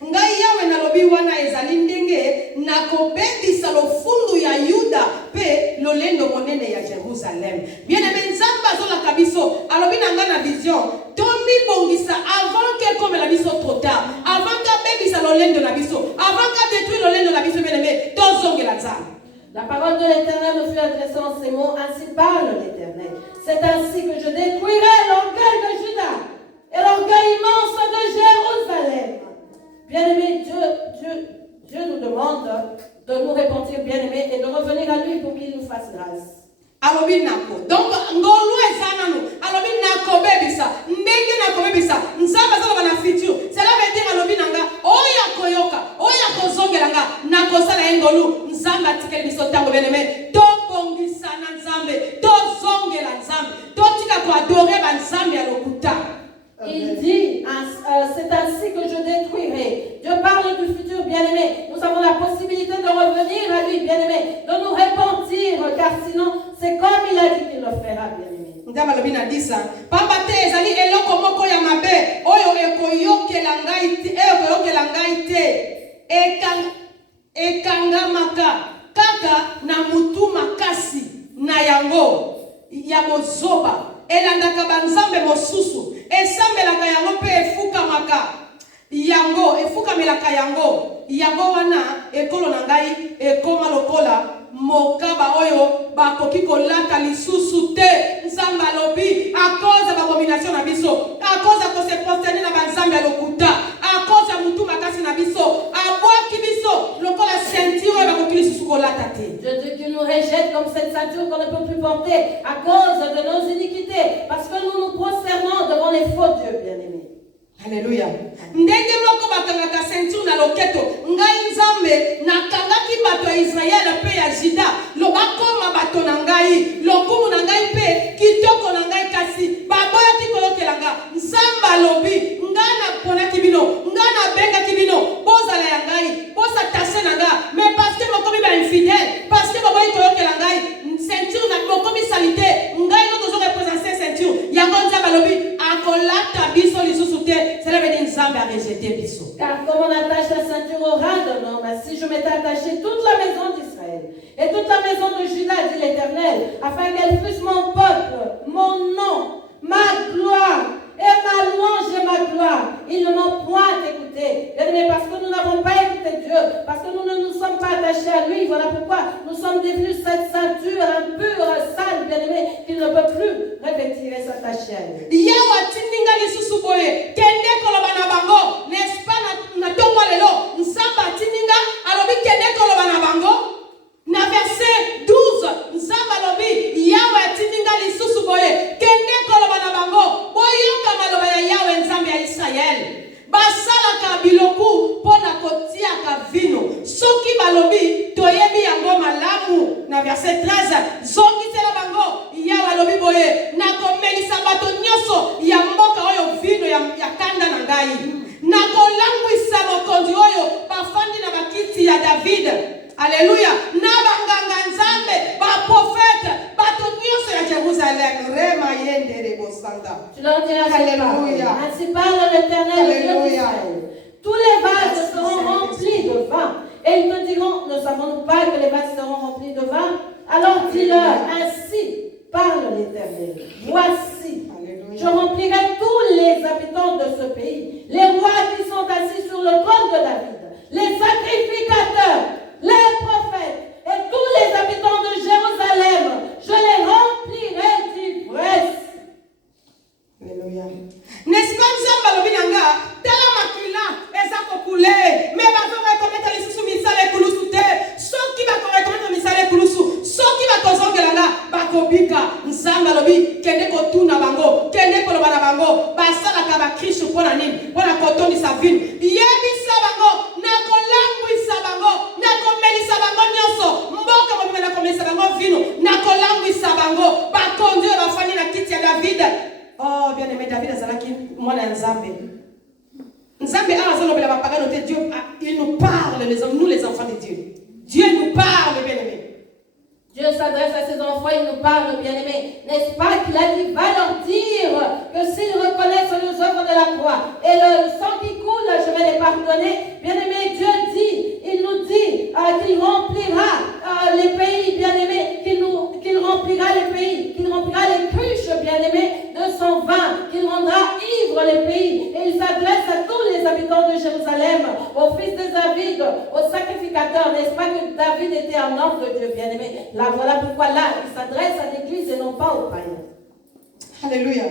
Ngai Yahweh na lobi wana ezali ndenge na kobebisa lofundu ya Yuda pe lolendo monene ya Jerusalem. Bien-aimé, nzamba zo la kabiso alobi na ngai na vision. Tombi bongisa avant que comme la biso trop tard. Avant que bebisa lolendo na biso. Avant que détruire lolendo na biso, bien-aimé, tozongela nzamba. La parole de l'Éternel me fut adressée en ces mots, ainsi parle l'Éternel. C'est ainsi que je détruirai l'orgueil de Juda et l'orgueil immense de Jérusalem. Bien-aimé, Dieu nous demande de nous repentir, bien-aimé, et de revenir à lui pour qu'il nous fasse grâce. Donc, ngolu ezana nous. Alobi nako bebisa, ndenge nako bebisa. Nzamba zalo bana futur. Cela veut dire alobi nanga, oya koyoka, oya kozongelanga, nako sala ngolu. Nzamba tikeli biso tango bien-aimé. To bongisa na nzambe, to zongela nzambe, to tika ko adorer ba nzambe ya lokuta. Il dit, c'est ainsi que je détruirai. Dieu parle du futur, bien-aimé. Nous avons la possibilité de revenir à lui, bien-aimé, de nous repentir, car sinon, c'est comme il a dit qu'il le fera, bien-aimé. Ndama lobina disa. Pamba te ezali eloko moko ya mabe, oyo ekoyokela ngai te, ekomaka kaka na mutu makasi na yango ya bozoba elandaka banzambe mosusu esambelaka yango mpe efukamelaka yango wana ekolo na ngai ekoma lokola mokaba oyo bakoki kolata lisusu te. Nzambe alobi a cause ya bakombination na biso, a cause ya kose postene na banzambe ya lokuta, a cause ya mutu makasi na biso, abwaki biso lokola ceinture oyo bakoki lisusu kolata te. Je dis qu'il nous rejette comme cette ceinture qu'on ne peut plus porter à cause de nos iniquités, parce que nous nous prosternons devant les faux dieux, bien-aimés. Alléluia. Ndenge moko bakangaka ceinture na loketo, ngai Nzambe nakangaki bato ya Israël pe ya Juda, lobakoma bato na ngai, lokumu na ngai pe kitoko na ngai kasi baboyaki kolokela nga. Nzambe alobi ngana ponaki bino, ngana bengaki bino, bozala ya ngai, bosa tase na nga, mais parce que bokomi ba infidèle, parce que baboyi kolokela ngai, ceinture na bokomi salite, ngai no tozo représenter ceinture. Yango Nzambe alobi akolata biso lisusu te. Cela veut dire Nzambe a rejeté biso. Car comme on attache la ceinture au rein d'un homme, ainsi je m'étais attaché toute la maison d'Israël et toute la maison de Juda, dit l'Éternel, afin qu'elle fût mon peuple, mon nom, ma gloire et ma louange et ma gloire. Ils ne m'ont point écouté. Mais parce que nous n'avons pas écouté Dieu, parce que nous ne nous sommes pas attachés à lui, voilà pourquoi nous sommes devenus cette ceinture impure, sale, bien-aimée, qu'il ne peut plus revêtir et s'attacher à lui. N'est-ce pas na tongo lelo Nzamba tininga alobi kende koloba na bango na verset 12 Nzamba alobi Yawe tininga lisusu boye kende koloba na bango boyoka maloba ya Yawe Nzambe ya Israël basalaka biloku pona kotiaka vino soki balobi toyebi yango malamu na verset 13 zongitela bango Yawe alobi boye na komelisa bato nyonso ya mboka oyo vino ya kanda na ngai na kolangwisa mokonzi oyo bafandi na bakiti ya David. Alléluia. Na banganga Nzambe ba prophète bato nyonso ya Jérusalem rema yende rebo santa. Tu leur diras alléluia. Ainsi parle l'Éternel, le Dieu d'Israël. Tous les vases seront remplis de vin. Et ils te diront, ne savons-nous pas que les vases seront remplis de vin? Alors dis-leur, ainsi parle l'Éternel. Voici, je remplirai tous les habitants de ce pays, les rois qui sont assis sur le trône de David, les sacrificateurs, les prophètes et tous les habitants de Jérusalem. Je les remplirai d'ivresse. Alléluia. N'est-ce pas Nzamba lobinanga tala makila ezako kule me bazo rekometa lisusu misale kulusu te soki bako rekometa misale kulusu soki bako zongelanga bakobika Nzamba lobi kende kotuna bango kende koloba na bango basala ka ba Kristo pona nini pona kotoni sa vino yebisa bango na kolangwisa bango na komelisa bango nyonso mboka mo na komelisa bango vino na kolangwisa bango bakonzi bafani na kiti ya David. Oh, bien aimé, David azalaki mwana Nzambe. Nzambe azalobela bapagano te Dieu, il nous parle les hommes, nous les enfants de Dieu. Dieu nous parle, bien aimé. Dieu s'adresse à ses enfants, il nous parle, bien aimé. N'est-ce pas qu'il a dit, va leur dire que s'ils reconnaissent les œuvres de la croix et le sang qui coule, je vais les pardonner. Bien aimé, Dieu dit, il nous dit qu'il remplira les pays, bien aimé, qu'il remplira les pays, qu'il remplira les cruches, bien aimé, de son vin, qu'il rendra ivre les pays. Et il s'adresse à tous les habitants de Jérusalem, aux fils de David, aux sacrificateurs. N'est-ce pas que David était un homme de Dieu, bien aimé? Là, voilà pourquoi là, il s'adresse à l'église et non pas aux païens. Alléluia.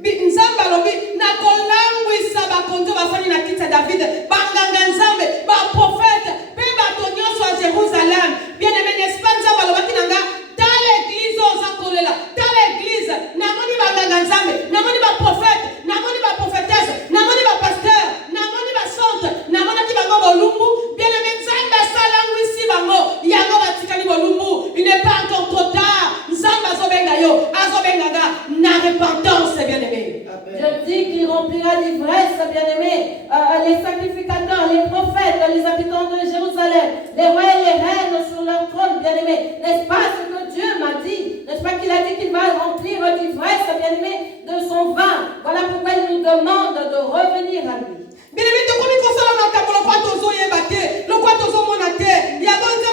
Nzambe alobi na kolangwisa bakonzi bafani na kiti ya David banganga Nzambe ba prophète pe bato nyonso ya Jérusalem. Bien aimé, n'est-ce pas Nzambe alobaki nanga dans l'église oza kolela dans l'église namoni banganga Nzambe namoni ba prophète namoni ba prophétesse namoni ba pasteur namoni ba sainte namoni ki bango bolumbu. Bien aimé, Nzambe asalangwisi bango yango batikali bolumbu. Il n'est pas encore trop tard. Nzambe azobenga yo azobenga na repentance, bien aimé. Je dis qu'il remplira d'ivresse, bien-aimé, les sacrificateurs, les prophètes, les habitants de Jérusalem, les rois et les reines sur leur trône, bien-aimé. N'est-ce pas ce que Dieu m'a dit? N'est-ce pas qu'il a dit qu'il va remplir d'ivresse, bien-aimé, de son vin? Voilà pourquoi il nous demande de revenir à lui. Bien-aimé, tu connais qu'on s'en a le quoi tozo yebate, le quoi tozo monate, yagonza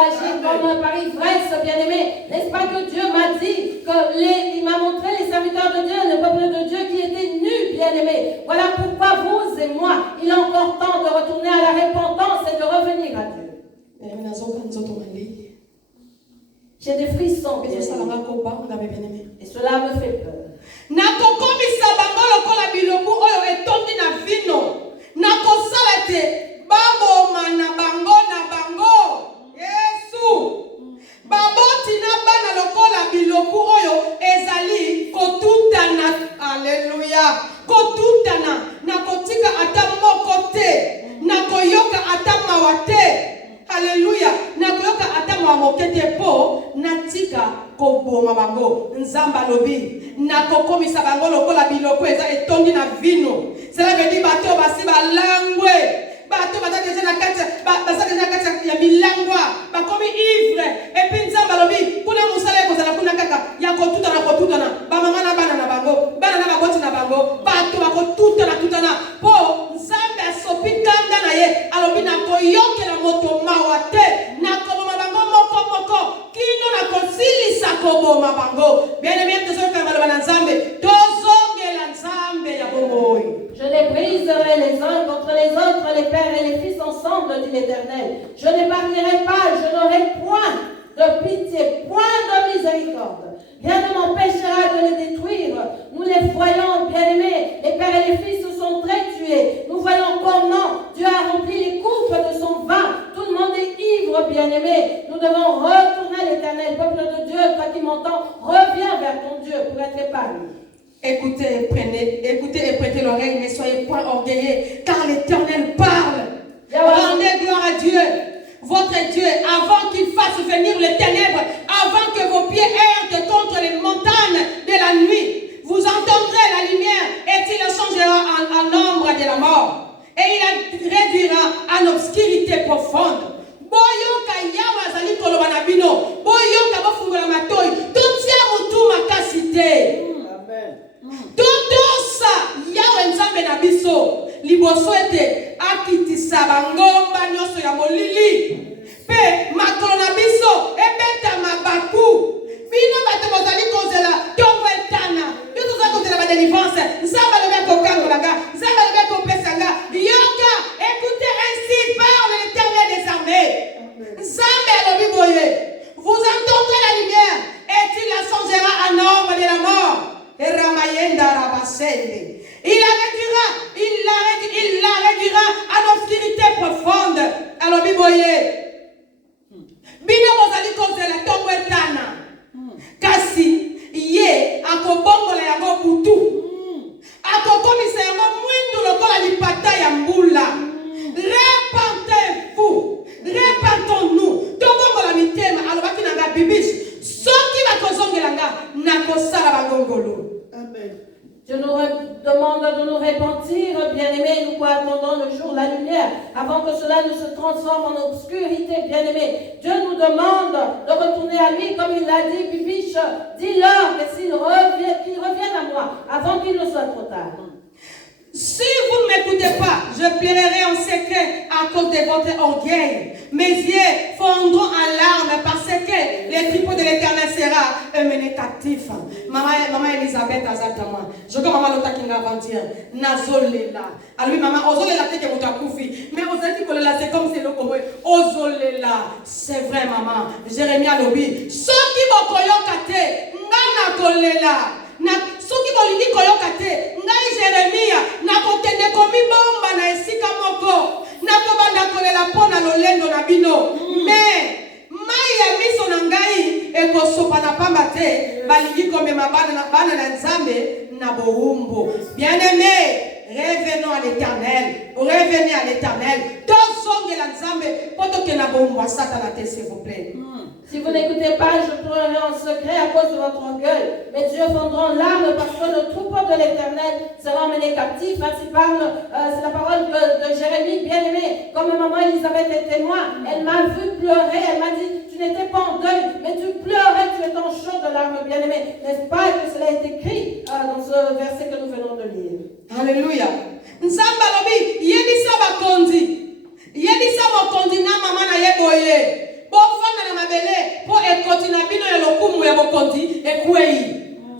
agir comme par ivresse, bien-aimé. N'est-ce pas que Dieu m'a dit, il m'a montré les serviteurs de Dieu, le peuple de Dieu qui étaient nus, bien-aimé. Voilà pourquoi vous et moi, il est encore temps de retourner à la repentance et de revenir à Dieu. J'ai des frissons, bien-aimé. Et cela me fait peur. Nakokomisa bango lokola bilobu oyo etondi na vino. Nakosala te baboma na bango. Yesu. Baboti na bana lokola bilobu oyo ezali kotutana. Alléluia. Kotutana. Nakotika ata moko te. Nakoyoka ata mawa te. Alléluia. Nakoyoka ata mawa moke te po natika koboma bango. Nzamba lobi. Nakokomisa bango lokola biloko eza etondi na vino. Cela veut dire bato basi balangwe. Bato bata déjà na kati basa déjà na kati ya milangwa. Bakomi ivre. Et puis nzamba lobi kuna musala kozala kuna kaka ya kotutana. Ba mama na bana na bango. Bana na baboti na bango. Bato bakotutana. Po nzambe asopi kanda na ye. Alobi na koyokela moto mawa te. Na koboma bango moko. Kino na kosilisa koboma bango. Bien-aimé, je les briserai les uns contre les autres, les pères et les fils ensemble, dit l'Éternel. Je n'épargnerai pas, je n'aurai point de pitié, point de miséricorde. Rien ne m'empêchera de les détruire. Nous les voyons, bien-aimés, les pères et les fils se sont très tués. Nous voyons comment Dieu a rempli les coupes de son vin. Tout le monde est ivre, bien-aimés. Nous devons retourner à l'Éternel. Peuple de Dieu, toi qui m'entends, reviens vers ton Dieu pour être épargné. Écoutez et prêtez l'oreille, ne soyez point orgueilleux, car l'Éternel parle. Rendez gloire à Dieu, votre Dieu, avant qu'il fasse venir les ténèbres, avant que vos pieds heurtent contre les montagnes de la nuit. Vous entendrez la lumière et il la changera en ombre de la mort. Et il la réduira en obscurité profonde. Boyoka yawa zali koloba na bino, boyoka bofungola matoi, totia mutu makasite. Totosa yawe nzambe na biso liboso ete akitisa bangomba nyonso ya molili pe makolo na biso ebeta mabaku bino bato bozali kozela tongo etana yo tozali kozela badelivrance nzambe alobi kokangolanga nzambe alobi kopesanga yoka écoutez ainsi parle l'Éternel des armées nzambe alobi boye vous entendrez la lumière et il la changera en ombre de la mort. Il la réduira à l'obscurité profonde. Alors, biboye. Bino bozali kozela tongo etana. Kasi ye akobongola yango butu. Akokomisa yango mwindu lokola lipata ya mbula. Repentons-nous. Tobongola mitema alobaki nanga bibishi. Soki bakozongelanga nakosala bangongolo. Dieu nous demande de nous repentir, bien-aimés, nous attendons le jour, la lumière, avant que cela ne se transforme en obscurité, bien-aimés. Dieu nous demande de retourner à lui, comme il l'a dit, Bibiche, dis-leur que qu'ils reviennent à moi, avant qu'il ne soit trop tard. Si vous ne m'écoutez pas, je pleurerai en secret à cause de votre orgueil. Mes yeux fondront en larmes parce que les tripots de l'Éternel sera amené captif. Maman Elisabeth Azatama. Je crois maman Lota qui m'a vendu. Nazolela. Alors maman, ozolela te que mutakufi. Mais ozati kolela c'est comme c'est le komo. Ozolela. C'est vrai maman. Jérémie Alobi. Soki bokoyoka te. Ngana kolela. Soki bolingi koyoka te. Ngai Jérémia. Nakokende komi bomba na esika moko. Nakobanda kolela pona lolendo na bino. Mais mai ya miso na ngai ekosopa na pamba te. Balingi komema bana na nzambe na boumbo. Bien-aimé, revenons à l'Éternel. Revenez à l'Éternel. Dosonge la nzambe poto ke na boumbo satana te s'il vous plaît. Si vous n'écoutez pas, je pleurerai en secret à cause de votre orgueil. Mes yeux fondront larmes parce que le troupeau de l'Éternel sera emmené captif. Ainsi parle, c'est la parole de Jérémie, bien-aimé. Comme maman Elisabeth est témoin, elle m'a vu pleurer. Elle m'a dit, tu n'étais pas en deuil, mais tu pleurais, tu étais en chaud de larmes, bien-aimé. N'est-ce pas que cela est écrit dans ce verset que nous venons de lire? Alléluia. Nzamba lobi, yebisa bakondi. Yebisa mokondi na mama na yeboye. Bofana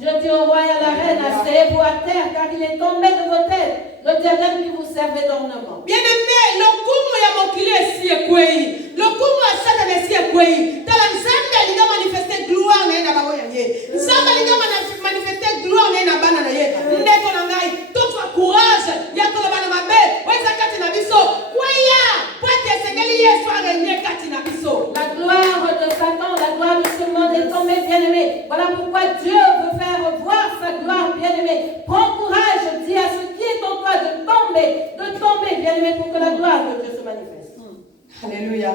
Dieu dit au roi et à la reine, asseyez-vous à terre, car il est tombé de vos têtes le diadème qui vous servait d'ornement. Bien-aimé, le kumu ya mokili esi ekwei. Le kumu ya Satan esi ekwei. Tala nzambe alinga manifester gloire na ye na bango ya ye. Nzambe alinga manifester gloire na ye na bana na ye. Ndeko na ngai, tozwa courage ya koloba na mabe. Weza kati na biso. Kweya, pwete esengeli Yesu arenye kati na biso. La gloire de Satan, la gloire de ce monde est tombée, bien-aimé. Voilà pourquoi Dieu veut faire voir sa gloire, bien-aimé. Prends courage, dis à ce qui est en toi de tomber, bien-aimé, pour que la gloire de Dieu se manifeste. Alléluia.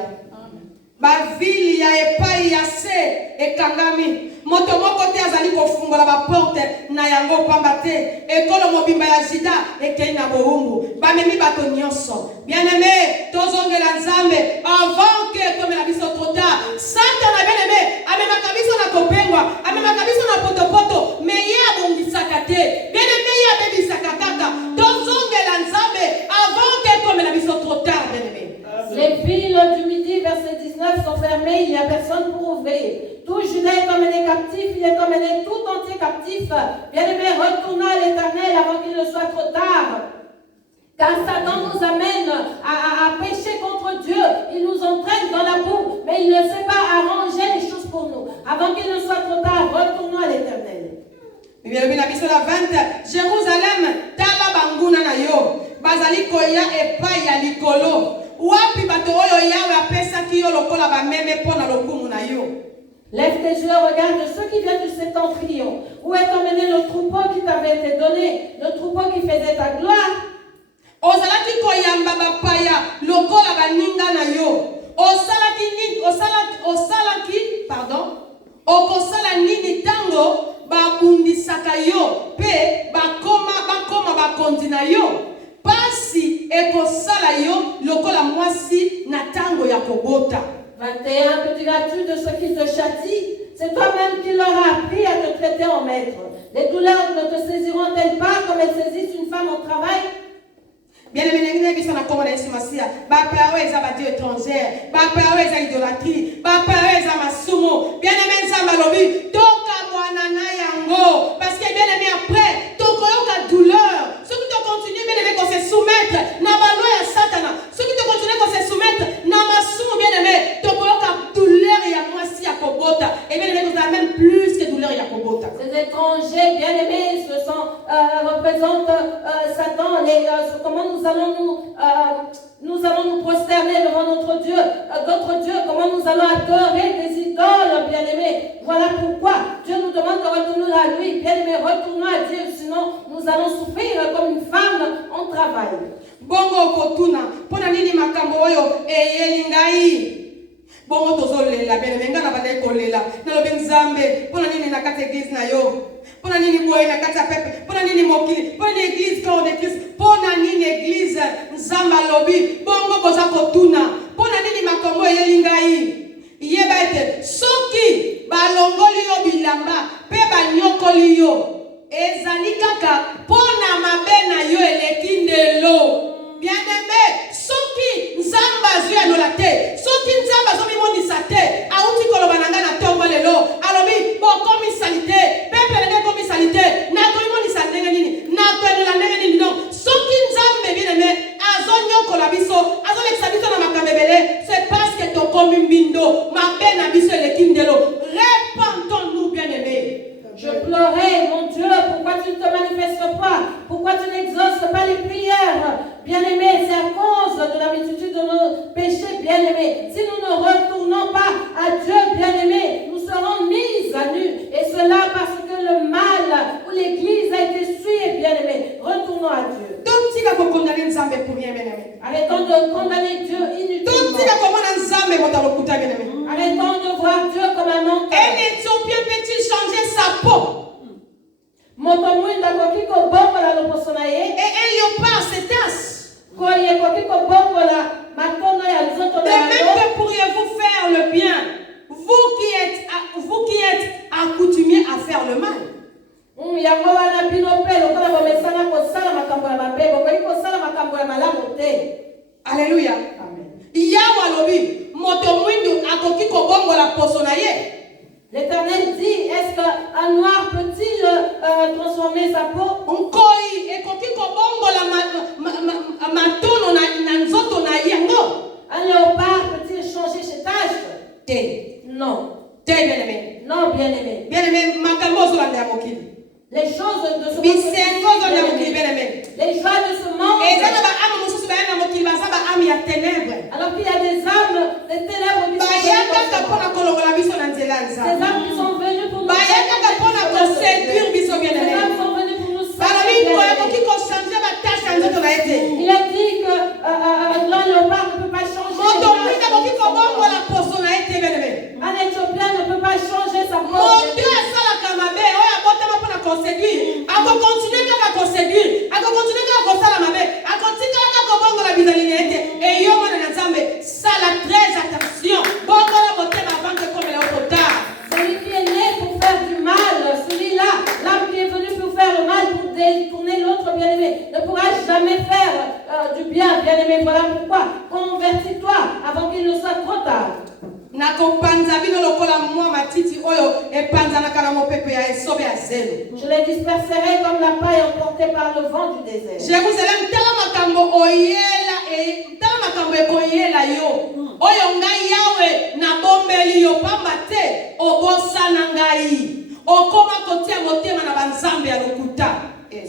Ba ville ya epai ya se ekangami. Moto moko te azali kofungola ba porte na yango pamba te. Ekolo mobimba ya Jida ekei na bohumbu. Ba memi bato nyonso. Bien-aimé, tozongela Nzambe avant que comme la biso trop tard. Satan bien-aimé, amema kabiso na kopengwa, amema kabiso na potopoto, mais ye abongisaka te. Bien-aimé, ye abebisaka kaka. Tozongela Nzambe avant que comme la biso trop tard, bien-aimé. Les villes du Midi, verset 19, sont fermées, il n'y a personne pour ouvrir. Tout Juda est emmené captif, il est emmené tout entier captif. Bien-aimé, retournons à l'Éternel avant qu'il ne soit trop tard. Car Satan nous amène à pécher contre Dieu. Il nous entraîne dans la boue, mais il ne sait pas arranger les choses pour nous. Avant qu'il ne soit trop tard, retournons à l'Éternel. Jérusalem, tala banguna na yo. Bazali koya epai ya likolo. Wapi bato oyo yawe apesaki yo lokola ba meme pona lokumu na yo. Lève tes yeux, regarde ceux qui viennent du septentrion. Où est emmené le troupeau qui t'avait été donné, le troupeau qui faisait ta gloire? Ozalaki koyamba bapaya lokola baninga na yo. Okosala nini tango babundisaka yo pe bakoma bakondi na yo. Pasi ekosala yo lokola mwasi na tango ya kobota. 21, que diras-tu de ceux qui te châtient? C'est toi-même qui leur as appris à te traiter en maître. Les douleurs ne te saisiront-elles pas comme elles saisissent une femme au travail? Bien aimé, biso na komona Yesu Masia. Ba paro eza ba dieu étrangère, ba paro eza idolâtrie, ba paro eza masumo. Bien aimé nzamba lobi, toka mwana na yango parce que bien aimé après, tokoyoka douleur. Ceux qui te continuent bien aimé qu'on se soumettre na ba loi ya Satana. Ceux qui te continuent qu'on se soumettre na masumo bien aimé, tokoyoka douleur ya mwasi ya kobota. Et bien aimé, vous avez même plus que douleur ya kobota. Ces étrangers bien aimés, ce sont représentent Satan. Comment nous allons nous prosterner devant notre Dieu, d'autres dieux, comment nous allons adorer des idoles, bien-aimés. Voilà pourquoi Dieu nous demande de retourner à lui, bien-aimés, retournons à Dieu, sinon nous allons souffrir comme une femme en travail. Bongo kotuna, pona nini makambo oyo eyelingai. Bongo tozolela, bien-aimé, ngana bataye kolela. Nalobi Nzambe, pona nini na kati église na yo. Pona nini boye na kati ya pepe, pona nini mokili, pona nini église corps de Christ, pona nini église Nzamba lobi, bongo koza kotuna, pona nini makambo eyelingai. Yeba ete soki balongoli yo bilamba pe banyokoli yo ezali kaka pona mabe na yo eleki ndelo. Bien-aimé, soki Nzamba zwi anola te, soki Nzamba zo mimonisa te, auti koloba nanga na tongo lelo, alobi bokomi salite, pepe nenge komi salite, na komimonisa ndenge nini, na koenola ndenge nini non. Soki Nzambe bien-aimé azonyokola biso, azolekisa biso na makambo ebele, c'est parce que tokomi mbindo, mabe na biso eleki ndelo. Repentons-nous bien-aimé. Je pleurais, mon Dieu, pourquoi tu ne te manifestes pas? Pourquoi tu n'exauces pas les prières? Bien-aimés, c'est à cause de la multitude de nos péchés, bien-aimés. Si nous ne retournons pas à Dieu, bien-aimés, nous serons mis à nu. Et cela parce que le mal où l'Église a été souillée, bien-aimés. Retournons à Dieu. Arrêtons de condamner Dieu inutilement. Arrêtons de voir Dieu comme un menteur. Un Éthiopien peut-il changer sa peau? Et un léopard s'étasse. De même que pourriez-vous faire le bien, vous qui êtes accoutumés à faire le mal. Alléluia. Amen. Yahweh lobi moto mwindu akoki kobongola poso na ye. L'Éternel dit, est-ce qu'un noir peut-il transformer sa peau? Un léopard peut-il changer ses taches? Non. Non, bien-aimé. Les choses de ce monde, les joies de ce monde, alors qu'il y a des âmes, des ténèbres qui ces âmes qui sont venues pour nous séduire, ces âmes sont venues pour nous séduire. Il a dit que l'un léopard ne peut pas changer. Un Éthiopien ne peut pas changer sa peau. Celui qui est né pour faire du mal, celui-là, l'âme qui est venue pour faire le mal, pour détourner l'autre, bien-aimé, ne pourra jamais faire du bien, bien-aimé. Voilà pourquoi convertis-toi avant qu'il ne soit trop tard. Je les disperserai comme la paille emportée par le vent du désert. Jérusalem,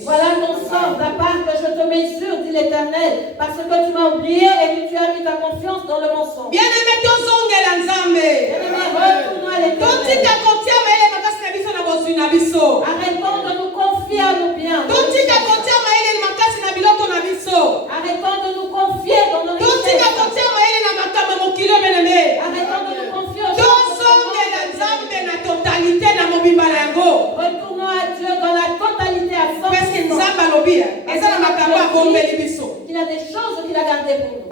voilà ton sort, ta part que je te mesure, dit l'Éternel, parce que tu m'as oublié et que tu as mis ta confiance dans le mensonge. Bien-aimé, retournons à l'Éternel. Arrêtons de nous confier à nos biens. Arrêtons de nous confier dans nos richesses. Arrêtons de nous confier aux choses. Retournons à Dieu dans la totalité à 100%. Il a des choses qu'il a gardées pour nous.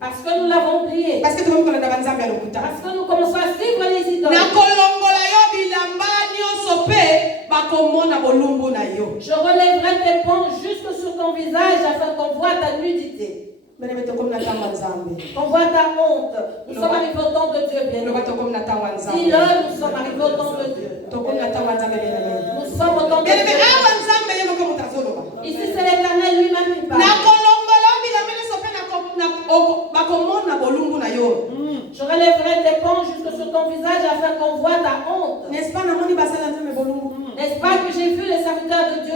Parce que nous l'avons oublié. Parce que nous commençons à suivre les idoles. Je relèverai tes ponts jusque sur ton visage afin qu'on voit ta nudité. On voit ta honte. Nous sommes arrivés au temps de Dieu, bien. Dis-le, nous sommes arrivés au temps de Dieu. Nous sommes au temps de Dieu. Ici, c'est l'Éternel lui-même qui parle. Je relèverai tes ponts jusque sur ton visage afin qu'on voit ta honte. N'est-ce pas que j'ai vu les serviteurs de Dieu?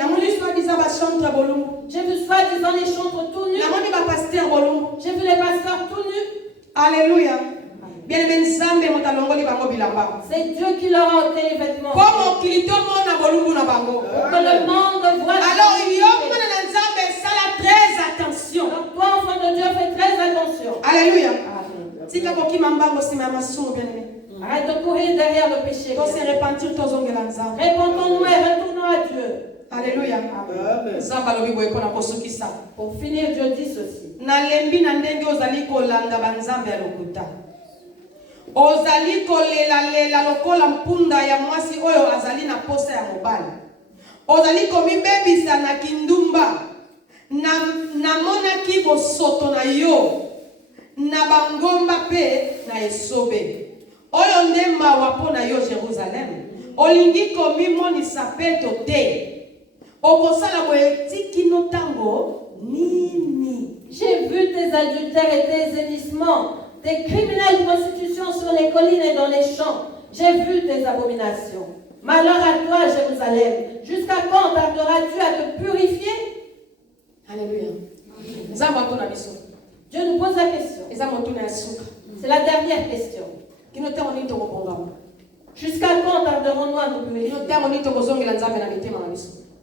J'ai vu soi-disant les chantres tout nus. J'ai vu les pasteurs tout nus. Alléluia. C'est Dieu qui leur a ôté les vêtements. Pour que le monde voit. Alors, toi, enfant de Dieu, fais très attention. Alléluia. Arrête de courir derrière le péché. Répondons-nous et retournons à Dieu. Alléluia. Pour finir, Dieu dit ceci. Ozali kolela lokola mpunda ya mwasi oyo azali na posa ya mobali. Ozali komibebisa na kindumba. Namonaki bosoto na yo na bangomba pe na esobe. Oyo nde mawa mpo na yo Jérusalem. Olingi komimonisa peto te. Okosala boye tikino tango nini. J'ai vu tes adultères et tes hennissements, tes criminelles prostitutions sur les collines et dans les champs. J'ai vu tes abominations. Malheur à toi, Jérusalem. Jusqu'à quand tarderas-tu à te purifier? Alléluia. Dieu nous pose la question. C'est la dernière question. Jusqu'à quand tarderons-nous à nous purifier?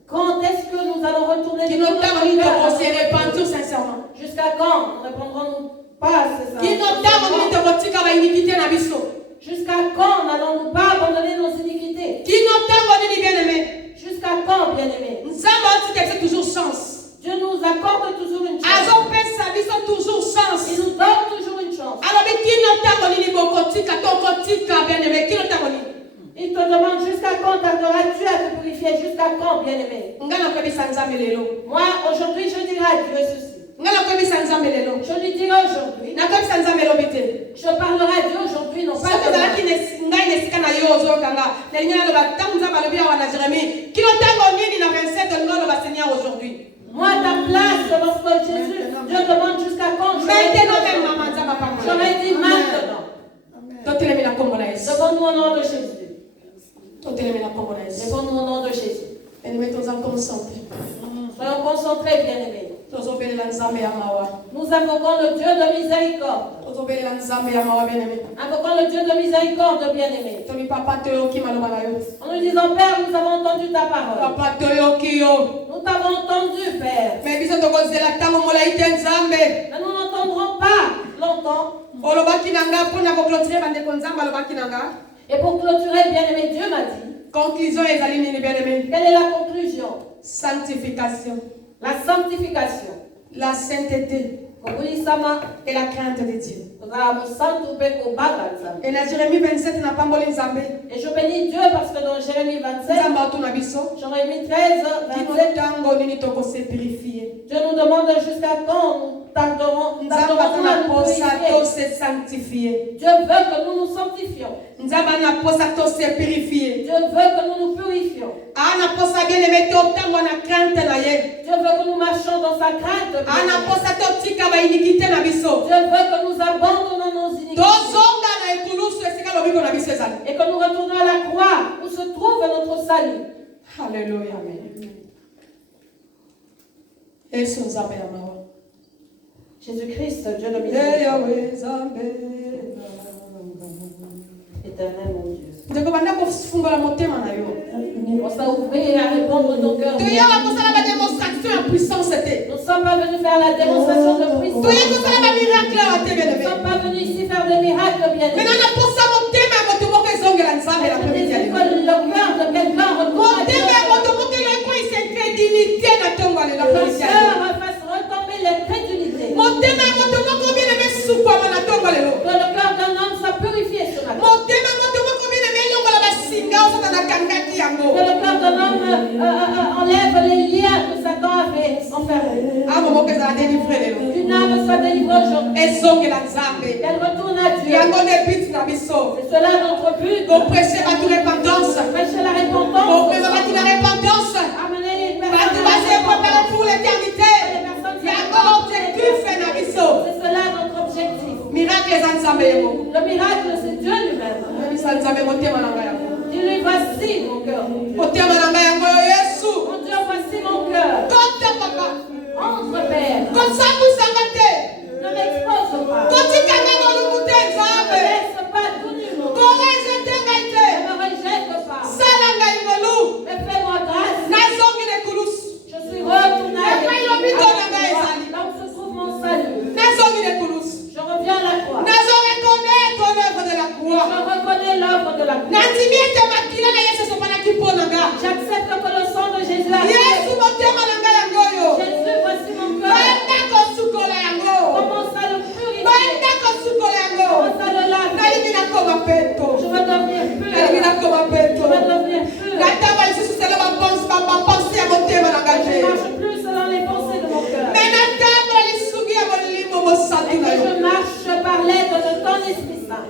Quand est-ce que nous allons retourner de notre cœur? Jusqu'à quand nous ne répondrons pas à ces Jusqu'à quand n'allons-nous pas abandonner nos iniquités? Jusqu'à quand, bien-aimés? Dieu nous accorde toujours une chance. Il nous donne toujours une chance. Il te demande jusqu'à quand tarderas-tu à te purifier? Jusqu'à quand, bien-aimé? Moi, aujourd'hui, je dirai à Dieu ceci. Je lui dirai aujourd'hui. Je parlerai à Dieu aujourd'hui, non pas de aujourd'hui. Moi, ta place lorsque Jésus, Dieu demande jusqu'à quand. J'aurais dit maintenant. Devant-nous au nom de Jésus. Devant-nous au nom de Jésus. Soyons concentrés, bien-aimés. Nous invoquons le Dieu de miséricorde. Invoquons le Dieu de miséricorde, bien-aimés. En nous disant, Père, nous avons entendu ta parole. Nous t'avons entendu, Père. Mais nous n'entendrons pas longtemps. Et pour clôturer, bien-aimé, Dieu m'a dit. Conclusion, bien-aimés. Quelle est la conclusion? Sanctification. La sanctification. La sainteté. Et la crainte de Dieu. Et dans Jérémie 27, n'a pas molé Nzambe. Et je bénis Dieu parce que dans Jérémie 27, Jérémie 13, 27, Dieu nous demande jusqu'à quand nous tarderons à nous sanctifier. Dieu veut que nous nous sanctifions. Dieu veut que nous nous purifions. Dieu veut que nous marchions dans sa crainte. Dieu veut que nous abandonnons nos iniquités. Et que nous retournons à la croix où se trouve notre salut. Alléluia. Jésus-Christ, Dieu de miséricorde. Éternel mon Dieu. On s'est ouvert à répondre nos cœurs. Nous ne sommes pas venus faire la démonstration de puissance. Nous ne sommes pas venus ici faire des miracles, bien aimés. Le cœur de quelqu'un retourne à Dieu. Le cœur fasse retomber l'incrédulité. Que le cœur d'un homme soit purifié ce matin. Que le cœur d'un homme enlève les liens que Satan avait enfermés. Qu'une âme soit délivrée aujourd'hui. Qu'elle retourne à Dieu. C'est cela notre but. Prêcher la repentance. Prêcher la repentance. Amener les personnes pour l'éternité. C'est cela notre objectif. Le miracle, c'est Dieu lui-même. Dis-lui, voici mon cœur. Mon Dieu, voici mon cœur. Entre, Père. Ne m'expose pas. Ne me laisse pas tout nu, mon Dieu. Ne me rejette pas. Mais fais-moi grâce. Je suis retourné là où se trouve mon salut. Je reviens à la croix. Je reconnais l'œuvre de la croix. J'accepte que le sang de Jésus a fait. Jésus, voici mon cœur. Commence à le purifier. Commence à le laver. Je veux devenir pur. Je veux devenir pur. Je ne marche plus selon les pensées de mon cœur. Et que je marche par l'aide de ton Esprit Saint.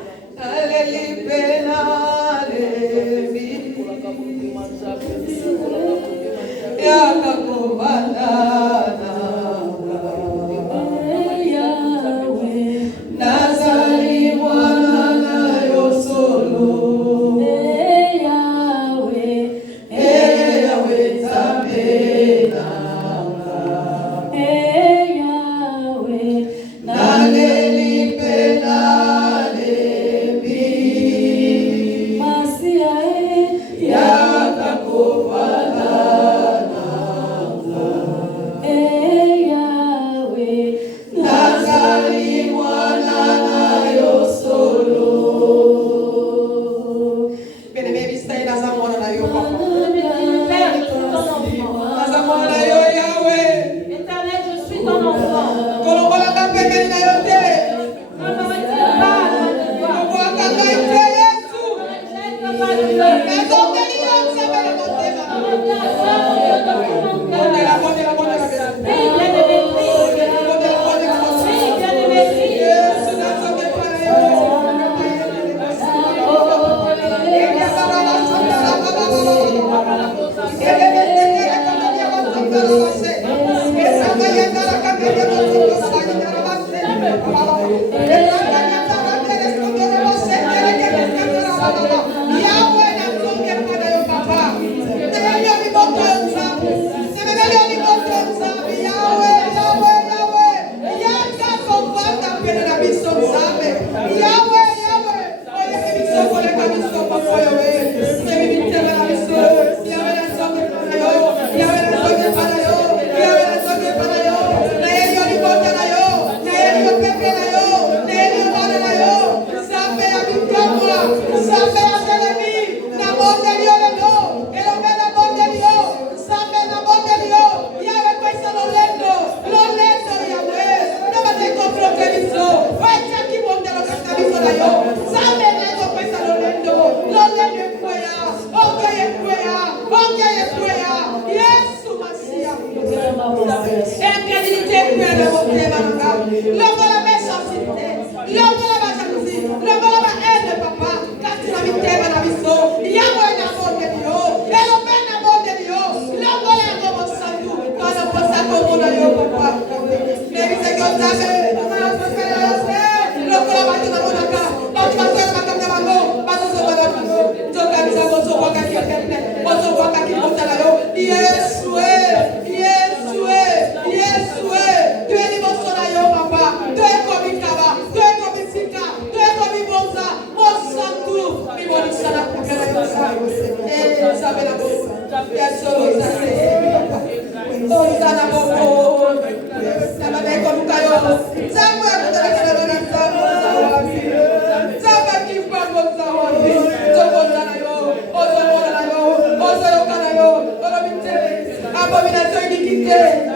Abomination iniquité.